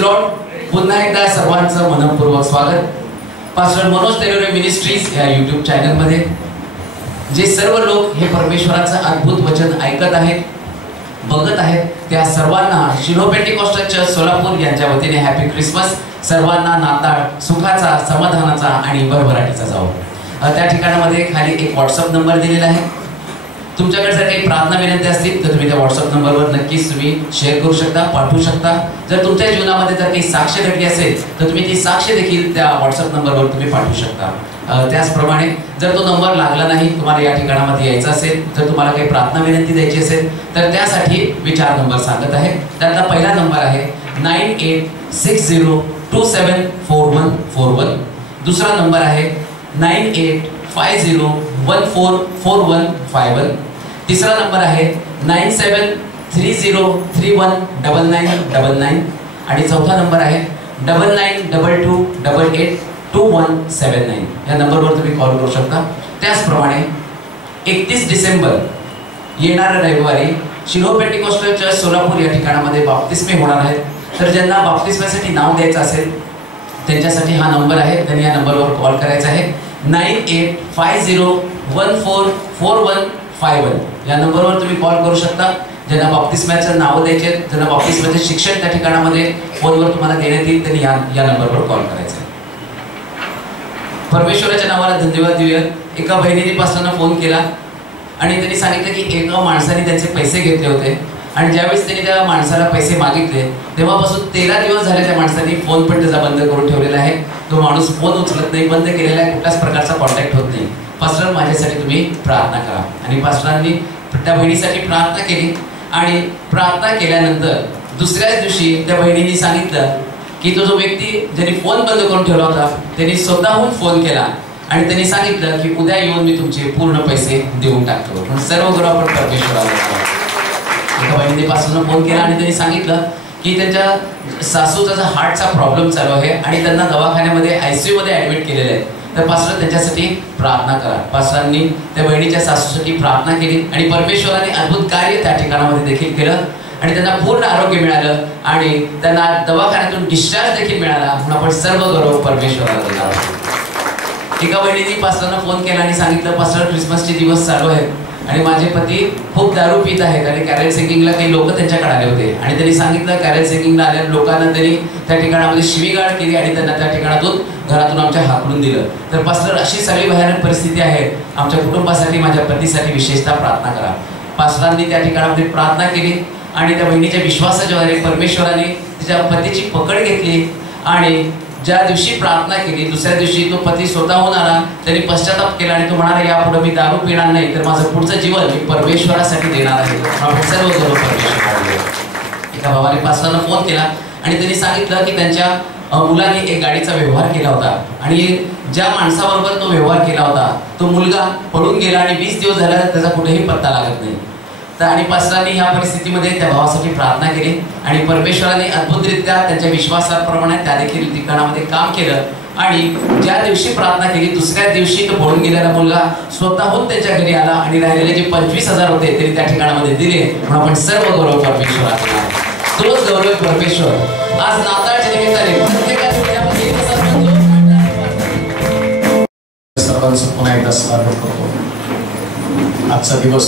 Lord. पुन्हा एकदा सर्वांचं मनपूर्वक स्वागत. पास्टर मनोज तेलोरे मिनिस्ट्रीज या YouTube चॅनलमध्ये जे सर्व लोक हे परमेश्वराचं अद्भुत वचन ऐकत आहेत, बघत आहेत, त्या सर्वांना शिलोह पेंटिकॉस्टल चर्च सोलापूर यांच्या वतीने हॅपी क्रिसमस. सर्वांना नाताळ सुखाचा, समाधानाचा आणि भरभराटीचा जावो. त्या ठिकाणामध्ये खाली एक व्हॉट्सअप नंबर दिलेला आहे. तुमच्याकडे जर काही प्रार्थना विनंती असतील तर तुम्ही त्या व्हॉट्सअप नंबरवर नक्कीच तुम्ही शेअर करू शकता, पाठवू शकता. जर तुमच्या जीवनामध्ये जर काही साक्ष घडली असेल तर तुम्ही ती साक्ष देखील त्या व्हॉट्सअप नंबरवर तुम्ही पाठवू शकता. त्याचप्रमाणे जर तो नंबर लागला नाही, तुम्हाला या ठिकाणामध्ये यायचं असेल, जर तुम्हाला काही प्रार्थना विनंती द्यायची असेल तर त्यासाठी मी 4 नंबर सांगत आहे. त्यातला पहिला नंबर आहे 9860274141. दुसरा नंबर आहे 9850144151. तिसरा नंबर आहे 9730319999 आणि चौथा नंबर आहे 9922882179. या नंबरवर तुम्ही कॉल करू शकता. त्याचप्रमाणे 31 डिसेंबर येणाऱ्या रविवारी शिलोह पेंटिकॉस्टल चर्च सोलापूर या ठिकाणामध्ये बाप्तिस्मे होणार आहेत. तर ज्यांना बाप्तिस्म्यासाठी नाव द्यायचं असेल त्यांच्यासाठी हा नंबर आहे. त्यांनी या नंबरवर कॉल करायचा आहे 9850144151. या नंबरवर तुम्ही कॉल करू शकता. ज्यांना बाप्तिस्म्याचं नाव द्यायचे, ज्यांना बाप्तिस्म्याचे शिक्षण त्या ठिकाणामध्ये फोनवर तुम्हाला देण्यात येईल, त्यांनी या नंबरवर कॉल करायचा आहे. परमेश्वराच्या नावाला धन्यवाद देऊया. एका बहिणीने पास्टरांना फोन केला आणि त्यांनी सांगितलं की एका माणसाने त्यांचे पैसे घेतले होते आणि ज्यावेळेस त्यांनी त्या माणसाला पैसे मागितले तेव्हापासून 13 दिवस झाले त्या माणसाने फोन पण त्याचा बंद करून ठेवलेला आहे. तो माणूस फोन उचलत नाही, बंद केलेला आहे, कुठल्याच प्रकारचा कॉन्टॅक्ट होत नाही. पास्टर माझ्यासाठी तुम्ही प्रार्थना करा. आणि पास्टरांनी त्या बहिणीसाठी प्रार्थना केली आणि प्रार्थना केल्यानंतर दुसऱ्याच दिवशी त्या बहिणीने सांगितलं की तो जो व्यक्ती ज्यांनी फोन बंद करून ठेवला होता त्यांनी स्वतःहून फोन केला आणि त्यांनी सांगितलं की उद्या येऊन मी तुमचे पूर्ण पैसे देऊन टाकतो. म्हणून सर्व गुरु आपण परमेश्वराला. एका बहिणीने पासून फोन केला आणि त्यांनी सांगितलं की त्यांच्या सासूचा हार्टचा प्रॉब्लेम चालू आहे आणि त्यांना दवाखान्यामध्ये ICU मध्ये ॲडमिट केलेले आहे. तर पास्टर त्यांच्यासाठी प्रार्थना करा. पास्टरांनी त्या बहिणीच्या सासूसाठी प्रार्थना केली आणि परमेश्वराने अद्भुत कार्य त्या ठिकाणामध्ये देखील केलं आणि त्यांना पूर्ण आरोग्य मिळालं आणि त्यांना दवाखान्यातून डिस्चार्ज देखील मिळाला. म्हणून आपण सर्व गौरव परमेश्वराला देणार. एका बहिणीने पास्टरांना फोन केला आणि सांगितलं पास्टर क्रिसमसचे दिवस चालू आहेत आणि माझे पती खूप दारू पित आहेत आणि कॅरेल सिंगिंगला काही लोक त्यांच्याकडे आले होते आणि त्यांनी सांगितलं कॅरेल सिंगिंगला आलेल्या लोकांना त्यांनी त्या ठिकाणामध्ये शिवीगाळ केली आणि त्यांना त्या ठिकाणातून घरातून आमच्या हाकलून दिलं. तर पास्टर अशी सगळी भयानक परिस्थिती आहे, आमच्या कुटुंबासाठी, माझ्या पतीसाठी विशेषतः प्रार्थना करा. पास्टरांनी त्या ठिकाणामध्ये प्रार्थना केली आणि त्या बहिणीच्या विश्वासाच्या द्वारे परमेश्वराने तिच्या पतीची पकड घेतली आणि ज्या दिवशी प्रार्थना केली दुसऱ्या दिवशी तो पती स्वतःहून आला. त्यांनी पश्चाताप केला आणि तो म्हणाला यापुढे मी दारू पिणार नाही, तर माझं पुढचं जीवन मी परमेश्वरासाठी देणार आहे. आपण सर्व सर्व परमेश्वराला. एका भावाने पास्टरांना फोन केला आणि त्यांनी सांगितलं की त्यांच्या मुलाने एक गाडीचा व्यवहार केला होता आणि ज्या माणसाबरोबर तो व्यवहार केला होता तो मुलगा पळून गेला आणि 20 दिवस झाला त्याचा कुठेही पत्ता लागत नाही. आणि पास्टरांनी ह्या परिस्थितीमध्ये त्या भावासाठी प्रार्थना केली आणि परमेश्वराने अद्भुतरित्या त्यांच्या विश्वासाप्रमाणे त्या देखील ठिकाणामध्ये काम केलं आणि ज्या दिवशी प्रार्थना केली दुसऱ्या दिवशी तो पळून गेलेला मुलगा स्वतःहून त्यांच्या घरी आला आणि राहिलेले जे 25,000 होते ते त्या ठिकाणामध्ये दिले. म्हणून आपण सर्व गौरव परमेश्वराला. तोच गौरव परमेश्वर आज नाताळच्या निमित्ताने प्रत्येकाच्या घरामध्ये सर्वांचं पुन्हा एकदा स्वागत करतो. आजचा दिवस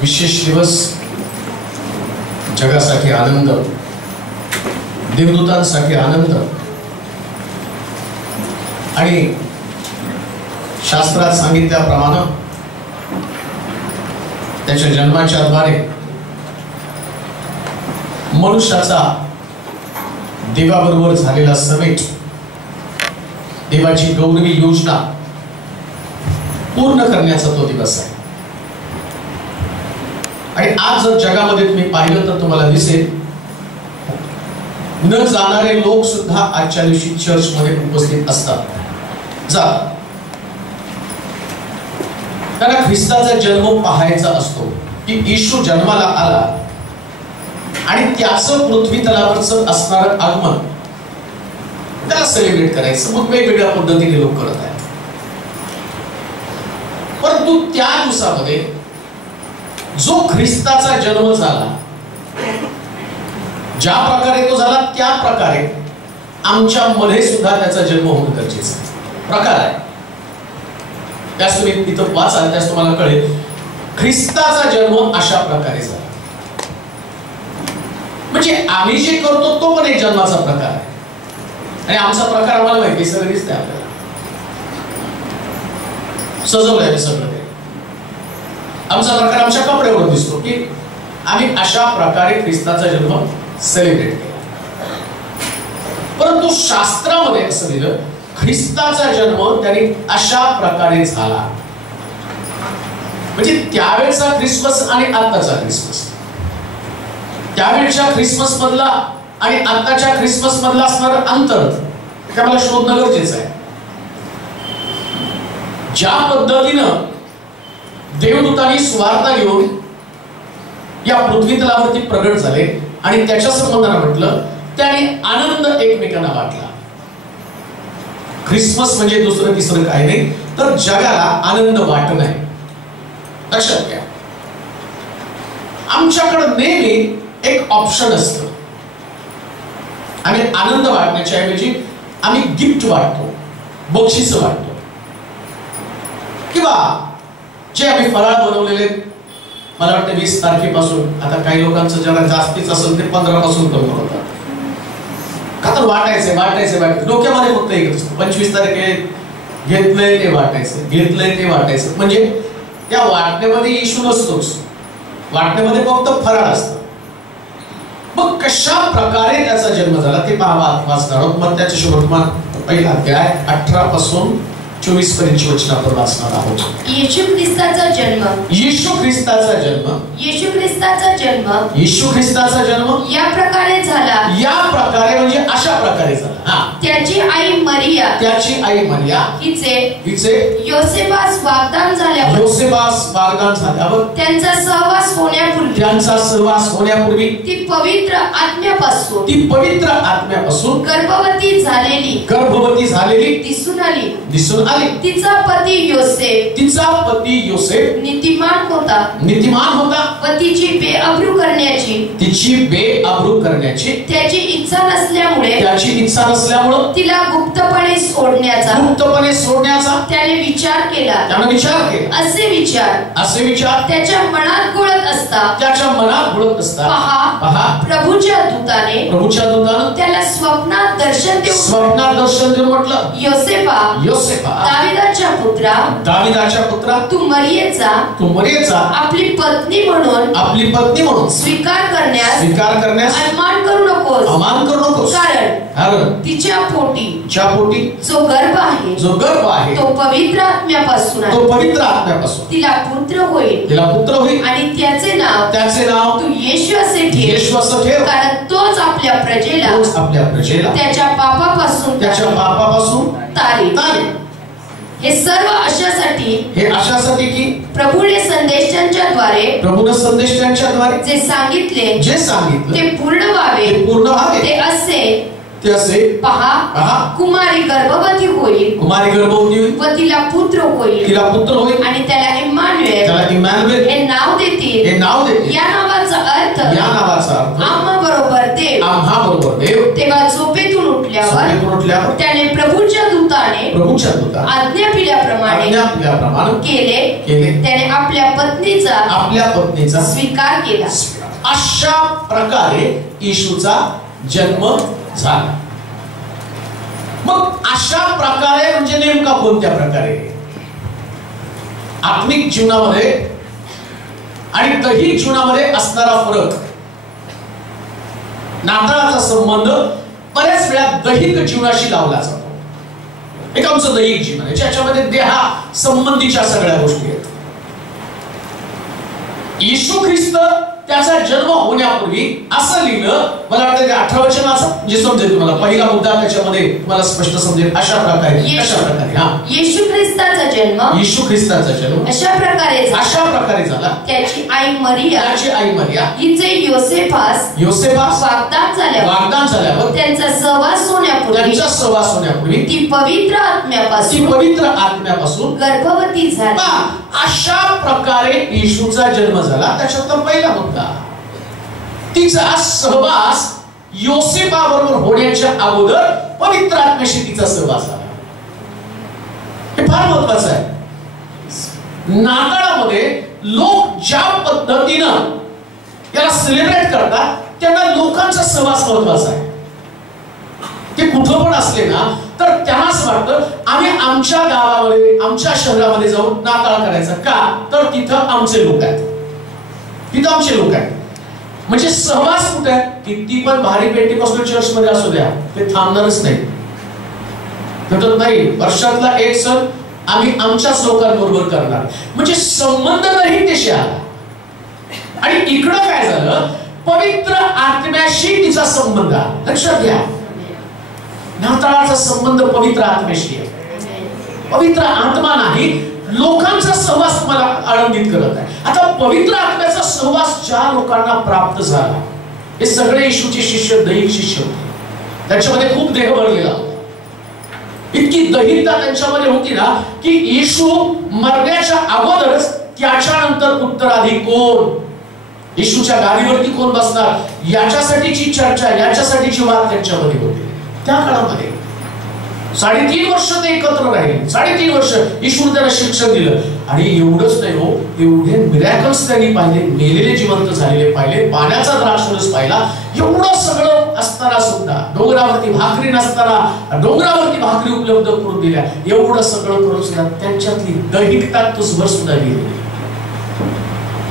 विशेष दिवस, जगासाठी आनंद, देवदूतांसाठी आनंद आणि शास्त्रात सांगितल्याप्रमाणे त्याच्या जन्माच्या द्वारे मनुष्याचा देवाबरोबर झालेला समेट, देवाची गौरवी योजना पूर्ण करण्याचा तो दिवस आहे. आणि आज जर जगामध्ये तुम्ही पाहिलं तर तुम्हाला दिसेल न जाणारे लोक सुद्धा आजच्या दिवशी चर्च मध्ये उपस्थित असतात, जातात. त्यांना ख्रिस्ताचा जन्म पाहायचा असतो की येशू जन्माला आला आणि त्याचं पृथ्वी तलावरचं असणारं आगमन त्याला सेलिब्रेट करायचं. मग वेगवेगळ्या पद्धतीने लोक करत आहेत. परंतु त्या दिवसामध्ये जो ख्रिस्ताचा जन्म झाला ज्या प्रकारे तो झाला त्या प्रकारे आमच्या मध्ये सुद्धा त्याचा जन्म होणं गरजेचं आहे. प्रकार आहे त्यास तुम्ही इथं वाचाल त्यास तुम्हाला कळेल. ख्रिस्ताचा जन्म अशा प्रकारे झाला. म्हणजे आम्ही जे करतो तो पण एक जन्माचा प्रकार आहे आणि आमचा प्रकार आम्हाला माहिती सगळं दिसतंय आपल्याला. सजवलंय सगळं ते. आमचा प्रकार आमच्या कपड्यावर दिसतो की आम्ही अशा प्रकारे ख्रिस्ताचा जन्म सेलिब्रेट केला. परंतु शास्त्रामध्ये असं लिहिलं ख्रिस्ताचा जन्म त्यांनी अशा प्रकारे झाला. म्हणजे त्यावेळेचा ख्रिसमस आणि आताचा ख्रिसमस, त्यावेळच्या ख्रिसमस मधला आणि आताच्या ख्रिसमस मधला असणारं अंतर हे मला शोधणं गरजेचं आहे. ज्या पद्धतीनं देवदूतांनी सुवार्ता घेऊन या पृथ्वी तलावरती प्रगट झाले आणि त्याच्या संबंधाने म्हटलं त्याने आनंद एकमेकांना वाटला. ख्रिसमस म्हणजे दुसरं तिसरं काही नाही तर जगाला आनंद वाटणं आहे. लक्षात घ्या, आमच्याकडे नेहमी एक ऑप्शन असतं. आम्ही आनंद वाटण्याच्या ऐवजी आम्ही गिफ्ट वाटतो, बक्षीस वाटतो, किंवा जे आम्ही फराळ बनवलेले मला वाटतं 20 तारखेपासून, आता काही लोकांचं जरा जास्तीच असेल ते 15 पासून करून होतात. का तर वाटायचं डोक्यामध्ये फक्त एक असतं 25 तारखे घेतलंय ते वाटायचं. म्हणजे त्या वाटण्यामध्ये येशू नसतोच, वाटण्यामध्ये फक्त फराळ असतं. मग कशा प्रकारे त्याचा जन्म झाला ते वाचणार आहोत. मग त्याच्या शेवटमान पहिला अध्याय 18 पासून 24 पर्यंत वचनावर वाचणार आहोत. येशू ख्रिस्ताचा जन्म या प्रकारे झाला. या प्रकारे म्हणजे अशा प्रकारे झाला. त्याची आई मरिया हिचे योसेफास वागदान झाल्यावर त्यांचा सहवास होण्यापूर्वी ती पवित्र आत्म्यापासून गर्भवती झालेली दिसून आली. तिचा पती योसेफ नीतिमान होता व तिची बेअब्रू करण्याची त्याची इच्छा नसल्यामुळे तिला गुप्तपणे सोडण्याचा त्याने विचार केला. असे विचार त्याच्या मनात घोळत असता पहा प्रभूच्या दूताने त्याला स्वप्नात दर्शन देऊन म्हटलं, योसेफा दाविदाच्या पुत्रा तू मरियेचा आपली पत्नी म्हणून स्वीकार करण्यास अमान करू नकोस. कारण तिच्या पोटी जो गर्भ आहे तो पवित्र आत्म्यापासून तिला पुत्र होईल आणि त्याचे नाव तू येशू असे ठेव. कारण तोच आपल्या प्रजेला त्याच्या पापापासून तारील. हे सर्व अशासाठी की प्रभूने संदेशांच्या द्वारे जे सांगितले ते पूर्ण व्हावे. ते असे पहा कुमारी गर्भवती होईल व तिला पुत्र होईल आणि त्याला इम्मानुएल हे नाव देतील. या नावाचा अर्थ आम्हा बरोबर देव. तेव्हा झोपेतून उठल्यावर त्याने प्रभूच्या दूताने आज्ञा दिल्याप्रमाणे केले. त्याने आपल्या पत्नीचा स्वीकार केला. अशा प्रकारे येशूचा जन्म झाला. मग अशा प्रकारे म्हणजे नेमका कोणत्या प्रकारे? आत्मिक जीवनामध्ये आणि दैहिक जीवनामध्ये असणारा फरक. नाताळाचा संबंध बऱ्याच वेळा दैहिक जीवनाशी लावला जातो. एक आमचं दैहिक जीवन आहे ज्याच्यामध्ये देहा संबंधीच्या सगळ्या गोष्टी आहेत. येशू ख्रिस्त त्याचा जन्म होण्यापूर्वी असं लिहिलं, मला वाटतं 18 वचनाचा म्हणजे समजेल तुम्हाला. पहिला मुद्दा त्याच्यामध्ये तुम्हाला स्पष्ट समजेल. अशा प्रकारे येशू ख्रिस्ताचा जन्म अशा प्रकारे झाला. त्याची आई मरिया हिचे योसेफास वागदान झाल्यावर त्यांचा सहवास होण्यापूर्वी ती पवित्र आत्म्यापासून गर्भवती झाली. अशा प्रकारे येशूचा जन्म झाला. त्याच्यातला पहिला मुद्दा तिचा सहवास योसेफाबरोबर होण्याच्या अगोदर पवित्र आत्म्याशी तिचा सहवास झाला. हे फार महत्वाचं आहे. नाताळामध्ये लोक ज्या पद्धतीनं याला सेलिब्रेट करतात त्यांना लोकांचा सहवास महत्वाचा आहे. ते कुठं पण असले ना तर त्यांनाच वाटतं आम्ही आमच्या गावामध्ये आमच्या शहरामध्ये जाऊन नाताळ करायचं का, तर तिथं आमचे लोक आहेत, तिथं आमचे लोक आहेत. म्हणजे सहवास कुठे आहे? किती पण भारी पेंटिकॉस्टल चर्च मध्ये असू द्या, ते थांबणारच नाही. नाही, वर्षातला एक सण आम्ही आमच्याच लोकांबरोबर करणार, म्हणजे संबंध नाही तेशी आला. आणि इकडं काय झालं, पवित्र आत्म्याशी तिचा संबंध आहे. लक्षात घ्या, नाताळाचा संबंध पवित्र आत्म्याशी आहे. पवित्र आत्मा नाही, लोकांचा सहवास तुम्हाला आनंदित करत आहे. आता पवित्र आत्म्याचा सहवास ज्या लोकांना प्राप्त झाला, हे सगळे येशूचे शिष्य, दैहिक शिष्य होते. त्यांच्यामध्ये खूप देह भरलेला होता. इतकी दहिकता त्यांच्यामध्ये होती ना की येशू मरण्याच्या अगोदरच त्याच्यानंतर उत्तराधिकारी कोण, येशूच्या गादीवरती कोण बसणार, याच्यासाठीची चर्चा, याच्यासाठीची वाद त्यांच्यामध्ये होती. त्या काळामध्ये 3.5 वर्ष ते एकत्र राहिले. 3.5 वर्ष येशूने त्यांना शिक्षण दिलं. आणि एवढंच नाही हो, एवढे मिरॅकल्स त्यांनी पाहिले, मेलेले जिवंत झालेले पाहिले, पाण्याचा द्राक्षरस पाहिला. एवढं सगळं असताना सुद्धा, डोंगरावरती भाकरी नसताना डोंगरावरती भाकरी उपलब्ध करून दिल्या, एवढं सगळं करून सुद्धा त्यांच्यातली दैहिकता तुझभर सुद्धा गेली.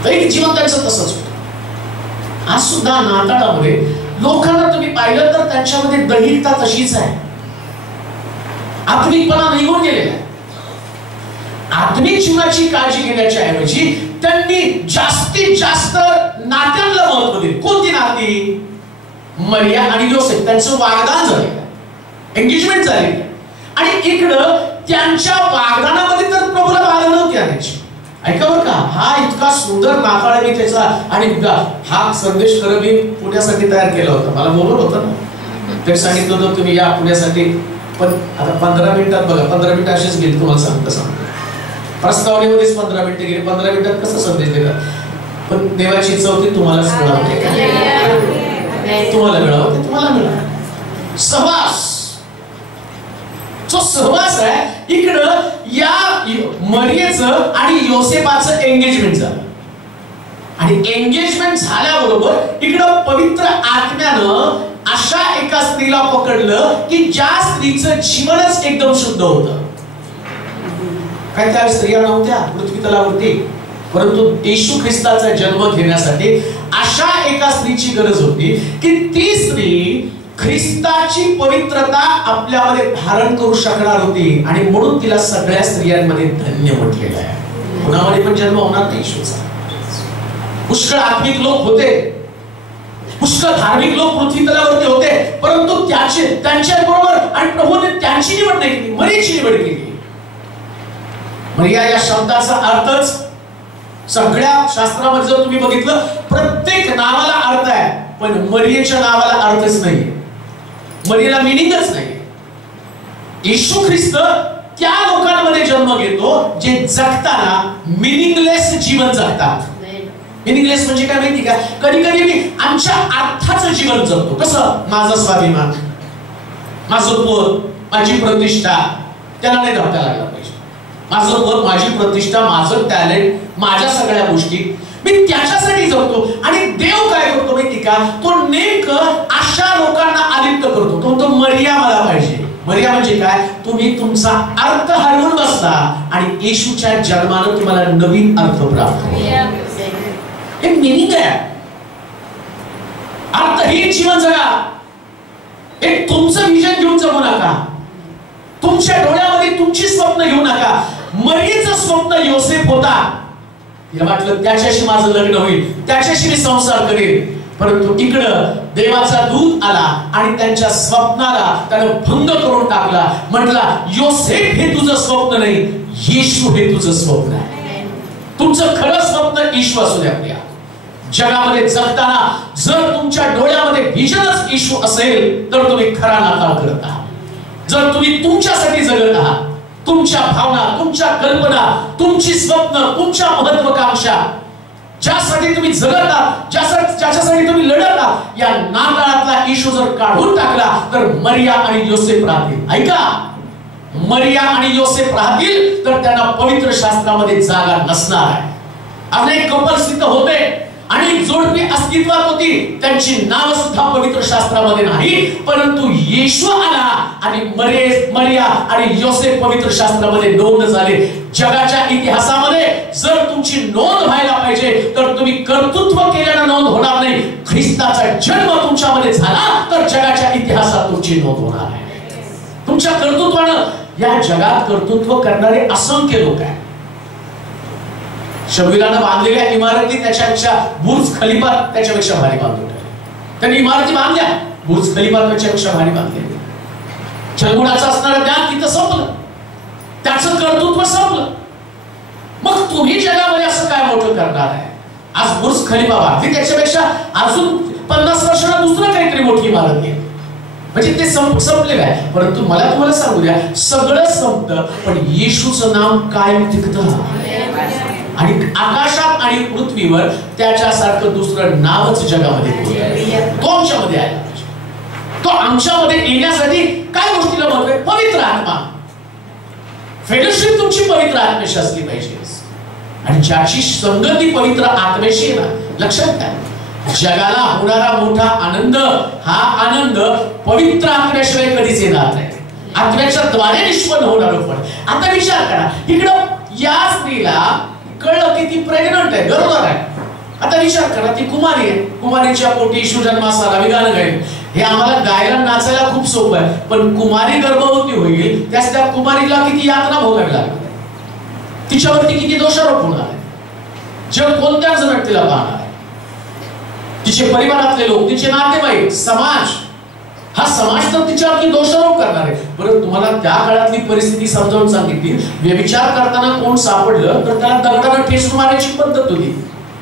दैहिक जीवन त्यांचं तसंच होतं. आज सुद्धा नाताळामध्ये लोकांना तुम्ही पाहिलं तर त्यांच्यामध्ये दैहिकता तशीच आहे. आत्मिकपणा निघून गेलेला आहे. आत्मिक जीवनाची काळजी घेण्याच्या ऐवजी त्यांनी जास्तीत जास्त नात्यांना महत्व दिले. कोणती नाती? मरिया आणि योसेफ, त्यांचं वागदान झालेलं, एंगेजमेंट झाली. आणि इकडं त्यांच्या वागदानामध्ये तर प्रभूला बाधा नव्हती आणायची. ऐका बरं का, हा इतका सुंदर नाताळ मी त्याचा, आणि हा संदेश खरं मी पुण्यासाठी तयार केला होता. मला बोलवलं होतं ना, ते सांगितलं होतं तुम्ही या पुण्यासाठी, पण आता 15 मिनिटात बघा, 15 मिनिटं असेच गेली. तुम्हाला सांगतो प्रस्तावनेमध्येच 15 मिनिटं गेली. 15 मिनिटात कसा संदेश दिला, पण देवाची इच्छा होती तुम्हालाच मिळावं, तुम्हाला मिळावं, तुम्हाला मिळावं. सहवास, जो सहवास आहे, इकडं या मरियेचं आणि योसेफाचं एंगेजमेंट झालं. आणि एंगेजमेंट झाल्याबरोबर इकडं पवित्र आत्म्यानं अशा एका स्त्रीला पकडलं की ज्या स्त्रीचं जीवनच एकदम शुद्ध होतं. काय त्या स्त्रिया नव्हत्या पृथ्वी तलावरती, परंतु येशू ख्रिस्ताचा जन्म घेण्यासाठी अशा एका स्त्रीची गरज होती की ती स्त्री ख्रिस्ताची पवित्रता आपल्यामध्ये धारण करू शकणार होती. आणि म्हणून तिला सगळ्या स्त्रियांमध्ये धन्य म्हटलेलं आहे. कुणामध्ये पण जन्म होणार नाही येशूचा. पुष्कळ आत्मिक लोक होते, पुष्कळ धार्मिक लोक पृथ्वी तलावरती होते, परंतु त्यांच्या बरोबर आणि प्रभूने त्यांची निवड नाही केली, मरियेची निवड केली. मरिया या शब्दाचा अर्थच सगळ्या शास्त्रामध्ये जर तुम्ही बघितलं, प्रत्येक नावाला अर्थ आहे, पण मरियेच्या नावाला अर्थच नाही, मरियेला मिनिंगच नाही. येशू ख्रिस्त त्या लोकांमध्ये जन्म घेतो जे जगताना मिनिंगलेस जीवन जगतात. मिनिंगलेस म्हणजे काय माहिती का, कधी कधी मी आमच्या अर्थाचं जीवन जगतो. कसं, माझा स्वाभिमान, माझं पद, माझी प्रतिष्ठा, त्याला नाही धक्का लागला पाहिजे. माझं पद, माझी प्रतिष्ठा, माझं टॅलेंट, माझ्या सगळ्या गोष्टी मी त्याच्यासाठी जगतो. आणि देव काय करतो माहिती का, तो नेमकं अशा लोकांना आलिप्त करतो. तो म्हणतो मरिया मला पाहिजे. मरिया म्हणजे काय, तुम्ही तुमचा अर्थ हरवून बसला आणि येशूच्या जन्मानं तुम्हाला नवीन अर्थ प्राप्त होतो. हे मिनिंग आहे. अर्थहीन जीवन जगा. एक तुमचं विजन घेऊन जगू नका. तुमच्या डोळ्यामध्ये तुमची स्वप्न घेऊ नका. मरियेचं स्वप्न योसेफ होता. तिला वाटलं त्याच्याशी माझं लग्न होईल, त्याच्याशी मी संसार करेन. परंतु इकडं देवाचा दूत आला आणि त्यांच्या स्वप्नाला त्यानं भंग करून टाकला. म्हटला योसेफ हे तुझं स्वप्न नाही, येशू हे तुझं स्वप्न आहे. तुमचं खरं स्वप्न येशू असू द्या. जगामध्ये जगताना जर तुमच्या डोळ्यामध्ये विजनच येशू असेल तर तुम्ही खरा नाताळ करत आहात. जर तुम्ही तुमच्यासाठी जगत आहात, तुमच्या भावना, तुमच्या कल्पना, तुमची स्वप्न, तुमच्या महत्वाकांक्षा, ज्यासाठी तुम्ही जगत आहात, ज्याच्यासाठी तुम्ही लढत आहात, या नाताळातला येशू जर काढून टाकला तर मरिया आणि योसेफ राहतील. ऐका, मरिया आणि योसेफ राहतील तर त्यांना पवित्र शास्त्रामध्ये जागा नसणार आहे. अनेक कपल्स तिथं होते आणि जोडपी अस्तित्वात होती, त्यांची नाव सुद्धा पवित्र शास्त्रामध्ये नाही, परंतु येशू आला आणि मरिया आणि योसेफ पवित्र शास्त्रामध्ये नोंद झाले. जगाच्या इतिहासामध्ये जर तुमची नोंद व्हायला पाहिजे तर तुम्ही कर्तृत्व केल्यानं नोंद होणार नाही. ख्रिस्ताचा जन्म तुमच्यामध्ये झाला तर जगाच्या इतिहासात तुमची नोंद होणार आहे. तुमच्या कर्तृत्वानं या जगात कर्तृत्व करणारे असंख्य लोक आहेत. शबीरानं बांधलेल्या इमारती त्याच्यापेक्षा बुर्ज खलिफा त्याच्यापेक्षा भारी बांधून त्यांनी इमारती बांधल्या, बुर्ज खलिफा त्याच्यापेक्षा भारी बांधले. जगुणाचं असणारं ज्ञान तिथं संपलं, त्याचं कर्तृत्व संपलं. मग तुम्ही जगामध्ये असं काय मोठं करणार आहे? आज बुर्ज खलिफा बांधली, त्याच्यापेक्षा अजून 50 वर्षांना दुसरं काहीतरी मोठी इमारत घे, म्हणजे ते संपलेलं आहे. परंतु मला तुम्हाला सांगू द्या, सगळं संपतं पण येशूचं नाव कायम टिकतं. आणि आकाशात आणि पृथ्वीवर त्याच्यासारखं दुसरं नावच जगामध्ये तो आमच्यामध्ये आला पाहिजे. तो आमच्यामध्ये येण्यासाठी काय गोष्टीला महत्व आहे? पवित्र आत्मा. फेलोशिप तुमची पवित्र आत्म्याशी असली पाहिजे आणि ज्याची संगती पवित्र आत्म्याशी आहे ना, लक्षात घ्या, जगाला होणारा मोठा आनंद हा आनंद पवित्र आत्म्याशिवाय कधीच येणार नाही. आत्म्याच्या द्वारे निष्पन्न होणार पण. आता विचार करा, इकडं या स्त्रीला कळलं की ती प्रेग्नंट आहे, गरोदर आहे. आता विचार करा, ती कुमारी आहे, कुमारीच्या पोटी येशू जन्मास आला, मी गाणं गाईल. हे आम्हाला गायला नाचायला खूप सोपं आहे, पण कुमारी गर्भवती होईल त्यास त्या कुमारीला किती यातना भोगावी लागणार, तिच्यावरती किती दोषारोप होणार आहे, जग कोणत्या जण तिला पाहणार आहे, तिचे परिवारातले लोक, तिचे नातेवाईक, समाज, हा समाज तर तिच्यावरती दोषारोप करणार आहे. बरं, तुम्हाला त्या काळातली परिस्थिती समजावून सांगितली. व्यभिचार करताना कोण सापडलं तर त्याला दगडानं ठेच मारायची पद्धत होती.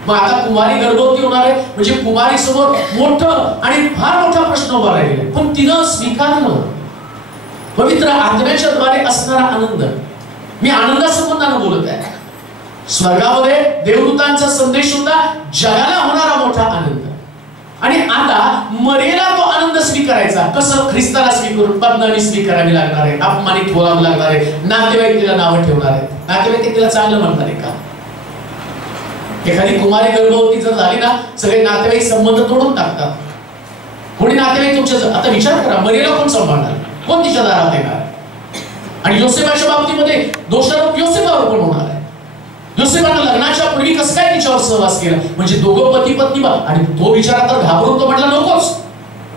मग आता कुमारी गर्भवती होणार आहे म्हणजे कुमारी समोर मोठं आणि फार मोठा प्रश्न उभा राहिलेला आहे. पण तिनं स्वीकारलं पवित्र आत्म्याच्या द्वारे असणारा आनंद. मी आनंदासंबंधानं बोलत आहे. स्वर्गामध्ये देवदूतांचा संदेश होता, जगाला होणारा मोठा आनंद. आणि आता मरेला तो आनंद स्वीकारायचा. कसं? ख्रिस्ताला स्वीकारून बदनामी स्वीकारावी लागणार आहे, अपमानित व्हावं लागणार आहे, नातेवाईक तिला नावं ठेवणार आहे, नातेवाईक तिला चांगलं म्हणणार आहे का? एखादी कुमारी गर्भवती जर झाली ना, सगळे नातेवाईक संबंध तोडून टाकतात. कोणी नातेवाईक तुमच्या, आता विचार करा, मरेला कोण सांभाळणार, कोण तिच्या दारात येणार? आणि योसेफाच्या बाबतीमध्ये दोषारोप योसेफावर पण होणार आहे. योसेफानं लग्नाच्या पूर्वी कसं काय तिच्यावर सहवास केला, म्हणजे दोघं पती पत्नी. आणि तो बिचारा तर घाबरून तो म्हटला, नकोच,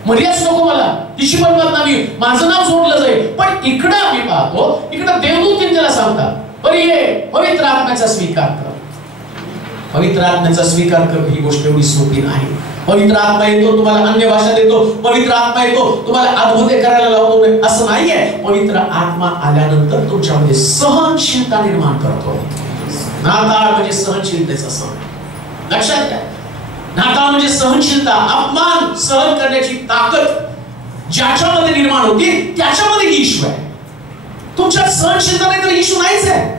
मरियाच नको मला, तिची पण बदनामी, माझं नाव जोडलं जाईल. पण इकडं आम्ही पाहतो, इकडं देवदूत त्याला सांगतात, बरं ये पवित्र आत्म्याचा स्वीकार कर. पवित्र आत्म्याचा स्वीकार करणं ही गोष्ट एवढी सोपी नाही. पवित्र आत्मा येतो, तुम्हाला अन्य भाषा देतो, पवित्र आत्मा येतो, तुम्हाला अद्भुते करायला लावतो, असं नाहीये. पवित्र आत्मा आल्यानंतर तुमच्यामध्ये सहनशीलता निर्माण करतो. नाताळ म्हणजे सहनशीलतेचा सण. लक्षात घ्या, नाताळ म्हणजे सहनशीलता, अपमान सहन करण्याची ताकद ज्याच्यामध्ये निर्माण होती त्याच्यामध्ये येशू आहे. तुमच्यात सहनशीलता नाही तर येशू नाहीच आहे.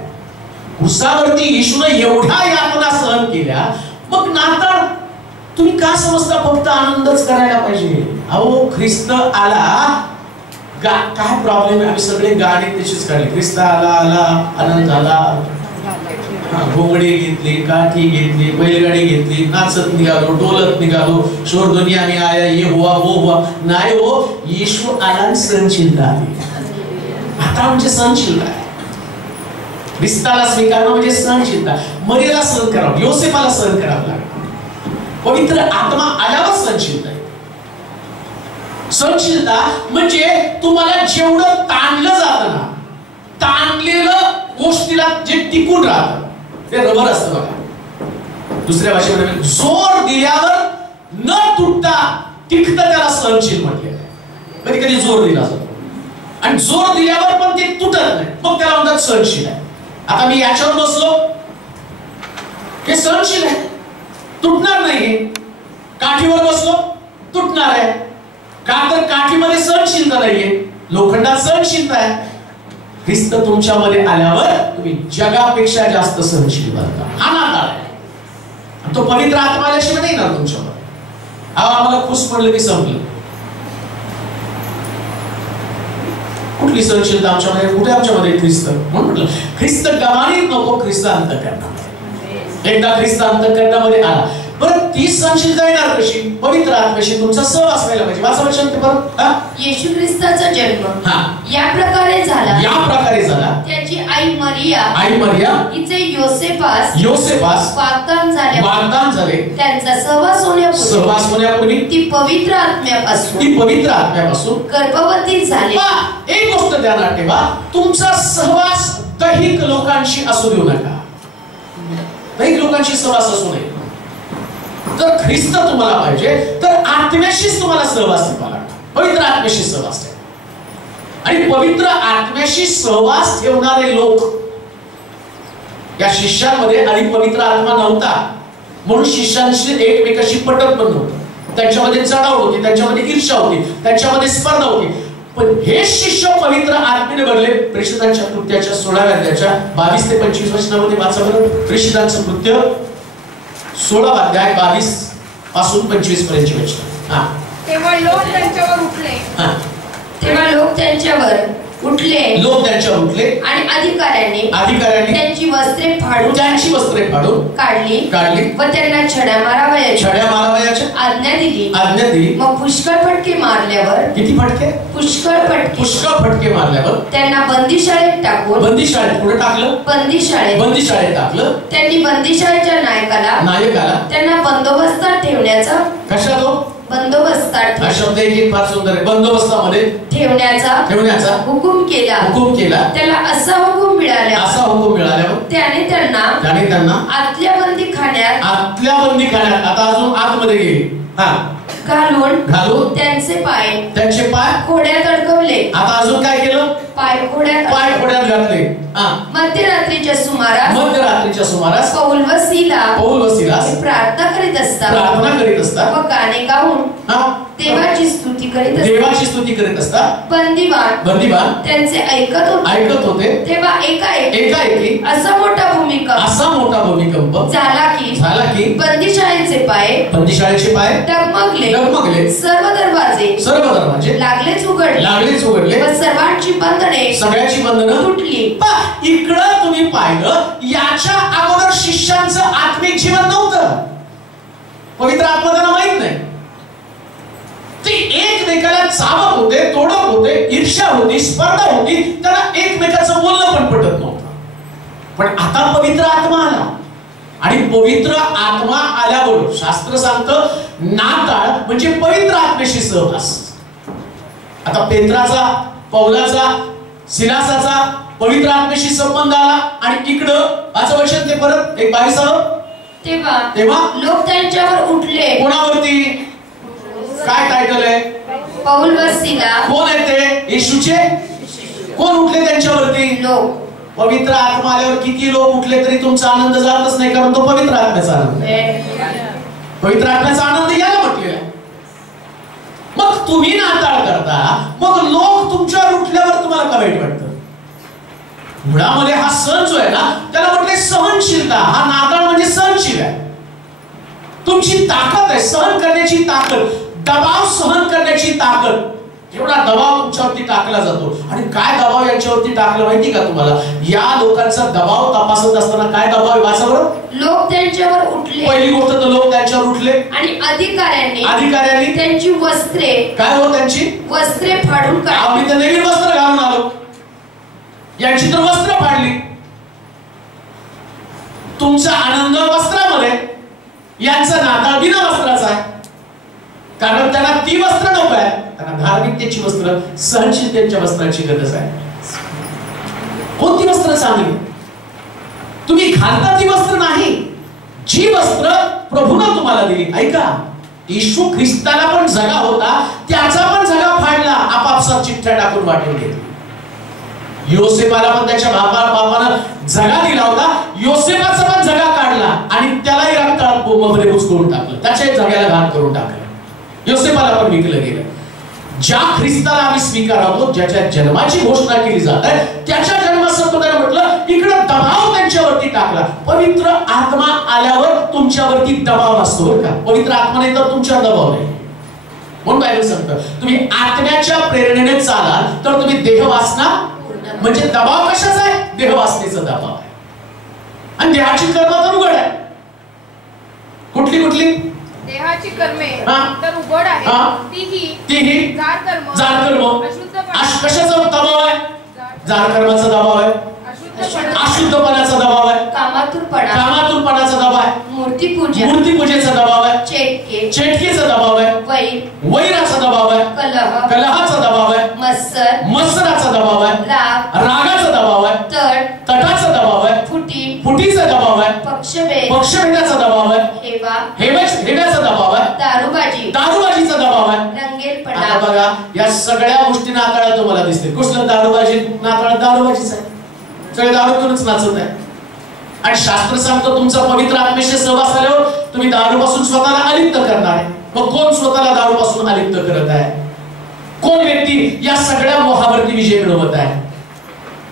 क्रुसावरती येशूने एवढ्या यातना सहन केल्या, मग नाताळ तुम्ही का समजता फक्त आनंदच करायला पाहिजे? अहो, ख्रिस्त आला, काय प्रॉब्लेम आहे? आम्ही सगळे गाणी तशीच काढली, ख्रिस्त आला, आला आनंद झाला, घोंगडी घेतली, काठी घेतली, बैलगाडी घेतली, नाचत निघालो, डोलत निघालो, शोरध्वनी आम्ही आया, ये हुआ वो हुआ. नाही हो, येशू आला, सहनशीलता आली. आता म्हणजे सहनशीलता आहे. ख्रिस्ताला स्वीकारणं म्हणजे सहनशीलता. मरियाला सहन करावं, योसेफाला सहन करावं लागलं. पवित्र आत्मा आल्यावर सहनशीलता आहे. सहनशीलता म्हणजे तुम्हाला जेवढं ताणलं जातं ना, ताणलेलं गोष्टीला जे टिकून राहतं ते रबर असतं बघा. दुसऱ्या भाषेमध्ये जोर दिल्यावर न तुटता टिकतं, त्याला सहनशील म्हटलेलं आहे. कधी कधी जोर दिला जातो आणि जोर दिल्यावर पण ते तुटत नाही, मग त्याला म्हणतात सहनशील आहे. आता मी याच्यावर बसलो, हे सहनशील आहे, तुटणार नाही. काठीवर बसलो, तुटणार आहे का? तर काठीमध्ये सहनशीलता नाहीये, लोखंडात सहनशीलता आहे. ख्रिस्त तुमच्यामध्ये आल्यावर तुम्ही जगापेक्षा जास्त सहनशील बनता. हा नाताळ आहे. तो पवित्र आत्मा आल्याशिवाय नाही ना तुमच्यावर. आम्हाला खुश म्हणलं की संपलं. कुठली सहनशीलता आमच्यामध्ये, कुठे आमच्यामध्ये ख्रिस्त? म्हणून म्हटलं ख्रिस्त गमानीत नको, ख्रिस्त अंतःकरणामध्ये. एकदा ख्रिस्त अंतःकरणामध्ये आला, बरं ती सहनशीलता येणार कशी? पवित्र आत्म्याशी तुमचा सहवास व्हायला पाहिजे. वाचा वचन ते परत. येशू ख्रिस्ताचा जन्म या प्रकारे झाला. त्याची आई मरिया हिचे योसेपास वाग्दान झाले. त्यांचा सहवास होण्यापूर्वी ती पवित्र आत्म्यापासून गर्भवती झाली. एक गोष्ट ध्यानात ठेवा, तुमचा सहवास दैहिक लोकांशी असू देऊ नका. दैहिक लोकांशी सहवास असू नये. जर ख्रिस्त तुम्हाला पाहिजे तर आत्म्याशीच तुम्हाला सहवास ठेवावा लागतो. पवित्र आत्म्याशी सहवास ठेवा. आणि पवित्र आत्म्याशी सहवास ठेवणारे लोक, या शिष्यांमध्ये आधी पवित्र आत्मा नव्हता म्हणून शिष्यांशी एकमेकाशी पटत पण नव्हतं. त्यांच्यामध्ये चढाव होती, त्यांच्यामध्ये ईर्ष्या होती, त्यांच्यामध्ये स्पर्धा होती. पण हे शिष्य पवित्र आत्मेने भरले. प्रेषितांच्या कृत्याच्या 16व्या अध्यायाच्या 22 ते 25 वचनामध्ये वाचा बरं. प्रेषितांचं कृत्य 16 अध्याय 22 पासून 25 पर्यंतची वचन. तेव्हा लोक त्यांच्यावर उठले आणि अधिकाऱ्यांनी त्यांची वस्त्रे फाडून काढली व त्यांना छड्या मारावयाची आज्ञा दिली. मग पुष्कळ फटके मारल्यावर, किती फटके? पुष्कळ फटके मारल्यावर त्यांना बंदिशाळेत कुठे टाकलं? बंदिशाळेत टाकलं. त्यांनी बंदिशाळेच्या नायकाला त्यांना बंदोबस्तात ठेवण्याचा, कशात? बंदोबस्तात. हा शब्द एक फार सुंदर आहे. बंदोबस्तामध्ये ठेवण्याचा हुकूम केला. त्याला असा हुकूम मिळाल्यावर त्याने त्यांना आतल्या बंदी खाण्यात आता अजून आतमध्ये गेले घालून त्यांचे पाय घोड्यात अडकवले. आता अजून काय केलं? पाय घोड्यात घातले. मध्यरात्रीच्या सुमारास पौल व सिलास प्रार्थना करीत असतात व गाणे गाऊन देवाची स्तुती करीत असतात. बंदीवान त्यांचे ऐकत होते. तेव्हा एकाएकी असा मोठा भूमिकंप झाला की बंदिशाळेचे पाय डगमगले. सर्व दरवाजे लागलेच उघडले व सर्वांची सगळ्याची बंधनं तुटली. इकडं तुम्ही पाहिलं, याच्या अगोदर शिष्यांचं आत्मिक जीवन नव्हतं. पवित्र आत्मा त्यांना माहित नाही. ते एकमेकाला चावत होते, तोडत होते, ईर्ष्या होती, स्पर्धा होती, त्यांना एकमेकाचं बोलणं पण पटत नव्हतं. पण आता पवित्र आत्मा आला आणि पवित्र आत्मा आल्यावर शास्त्र सांगतं नाताळ म्हणजे पवित्र आत्म्याशी सहवास. आता पेत्राचा, पौलाचा, सिलासाचा पवित्र आत्म्याशी संबंध आला. आणि इकडं वाचा वचन ते परत 22. तेव्हा लोक त्यांच्यावर उठले. कोणावरती? काय टायटल आहे? पौल व सिला. कोण आहे ते? येशूचे. कोण उठले त्यांच्यावरती? लोक. पवित्र आत्मा आल्यावर किती लोक उठले तरी तुमचा आनंद जातच नाही, कारण तो पवित्र आत्म्याचा आनंद आहे. पवित्र आत्म्याचा आनंद याला म्हटलेला. मग तुम्ही नाताळ करता, मग लोक तुमच्यावर उठल्यावर तुम्हाला का वाईट वाटतं? मुळामध्ये हा सण जो आहे ना, त्याला म्हटले सहनशीलता. हा नाताळ म्हणजे सहनशील आहे. तुमची ताकद आहे, सहन करण्याची ताकद, दबाव सहन करण्याची ताकद. एवढा दबाव तुमच्यावरती टाकला जातो. आणि काय दबाव यांच्यावरती टाकला माहिती का तुम्हाला? या लोकांचा दबाव तपासत असताना काय दबाव आहे वाचा बरं. लोक त्यांच्यावर उठले. पहिली गोष्ट तर लोक त्यांच्यावर उठले आणि अधिकाऱ्यांनी त्यांची वस्त्रे, काय हो त्यांची वस्त्रे फाडून काढली. आम्ही तर नवीन वस्त्र घालून आलो, यांची तर वस्त्र फाडली. तुमचा आनंद वस्त्रामध्ये, यांचा नाताळ बिना वस्त्राचा आहे. कारण त्यांना ती वस्त्र नको आहे, त्यांना धार्मिकतेची वस्त्र, सहनशीलतेच्या वस्त्राची गरज आहे. कोणती वस्त्र चांगली? तुम्ही घालता ती वस्त्र नाही, जी वस्त्र प्रभूने तुम्हाला दिली. ऐका, येशू ख्रिस्ताला पण जगा होता, त्याचा पण जगा फाडला, आपापसात चिठ्ठ्या टाकून वाटून घेतली. योसेफाला पण त्याच्या बापानं जगा दिला होता, योसेफाचा पण जगा काढला आणि त्यालाही रक्तात बोंबमध्ये बुचकळून टाकलं, त्याच्याही जगाला घाण करून टाकलं. योसेफाला पण विकलं गेलं. ज्या ख्रिस्ताला आम्ही स्वीकारतो, ज्याच्या जन्माची घोषणा केली जात आहे, त्याच्या जन्माचं त्याला म्हटलं इकडे दबाव त्यांच्यावरती टाकला. पवित्र आत्मा आल्यावर तुमच्यावरती दबाव असतो बरं का. पवित्र आत्मा नाही तर तुमच्यावर दबाव नाही. म्हणून बायबल सांगतं तुम्ही आत्म्याच्या प्रेरणेने चालाल तर तुम्ही देहवासना, म्हणजे दबाव कशाचा आहे? देहवासनेचा दबाव आहे. आणि देहाची कर्म तर उघड आहे. कुठली कुठली? देहाची कर्मे तर उघड आहे, तीही जार कर्म, कशाचा दबाव आहे? जार कर्माचा दबाव आहे, अशुद्धपणाचा दबाव आहे, कामातुरपणाचा दबाव आहे, मूर्तीपूजेचा दबाव आहे, चेटकेचा दबाव आहे, वैराचा दबाव आहे, कलहाचा दबाव आहे, मत्सराचा दबाव आहे, रागाचा दबाव आहे, तटाचा दबाव आहे, फुटीचा दबाव आहे, पक्षभेदाचा दबाव आहे, हेव्याचा दबाव आहे, दारूबाजीचा दबाव आहे. आता बघा या सगळ्या गोष्टी नाताळात तुम्हाला दिसतील. कुठलं दारूबाजी? नाताळात दारूबाजीच आहे. सगळे दारूतूनच नाचत आहे. आणि शास्त्र सांगतो तुमचा पवित्र आत्म्याशी सहवास आल्यावर तुम्ही दारूपासून स्वतःला अलिप्त करणार आहे. मग कोण स्वतःला दारूपासून अलिप्त करत आहे? कोण व्यक्ती या सगळ्या मोहावरती विजय मिळवत आहे?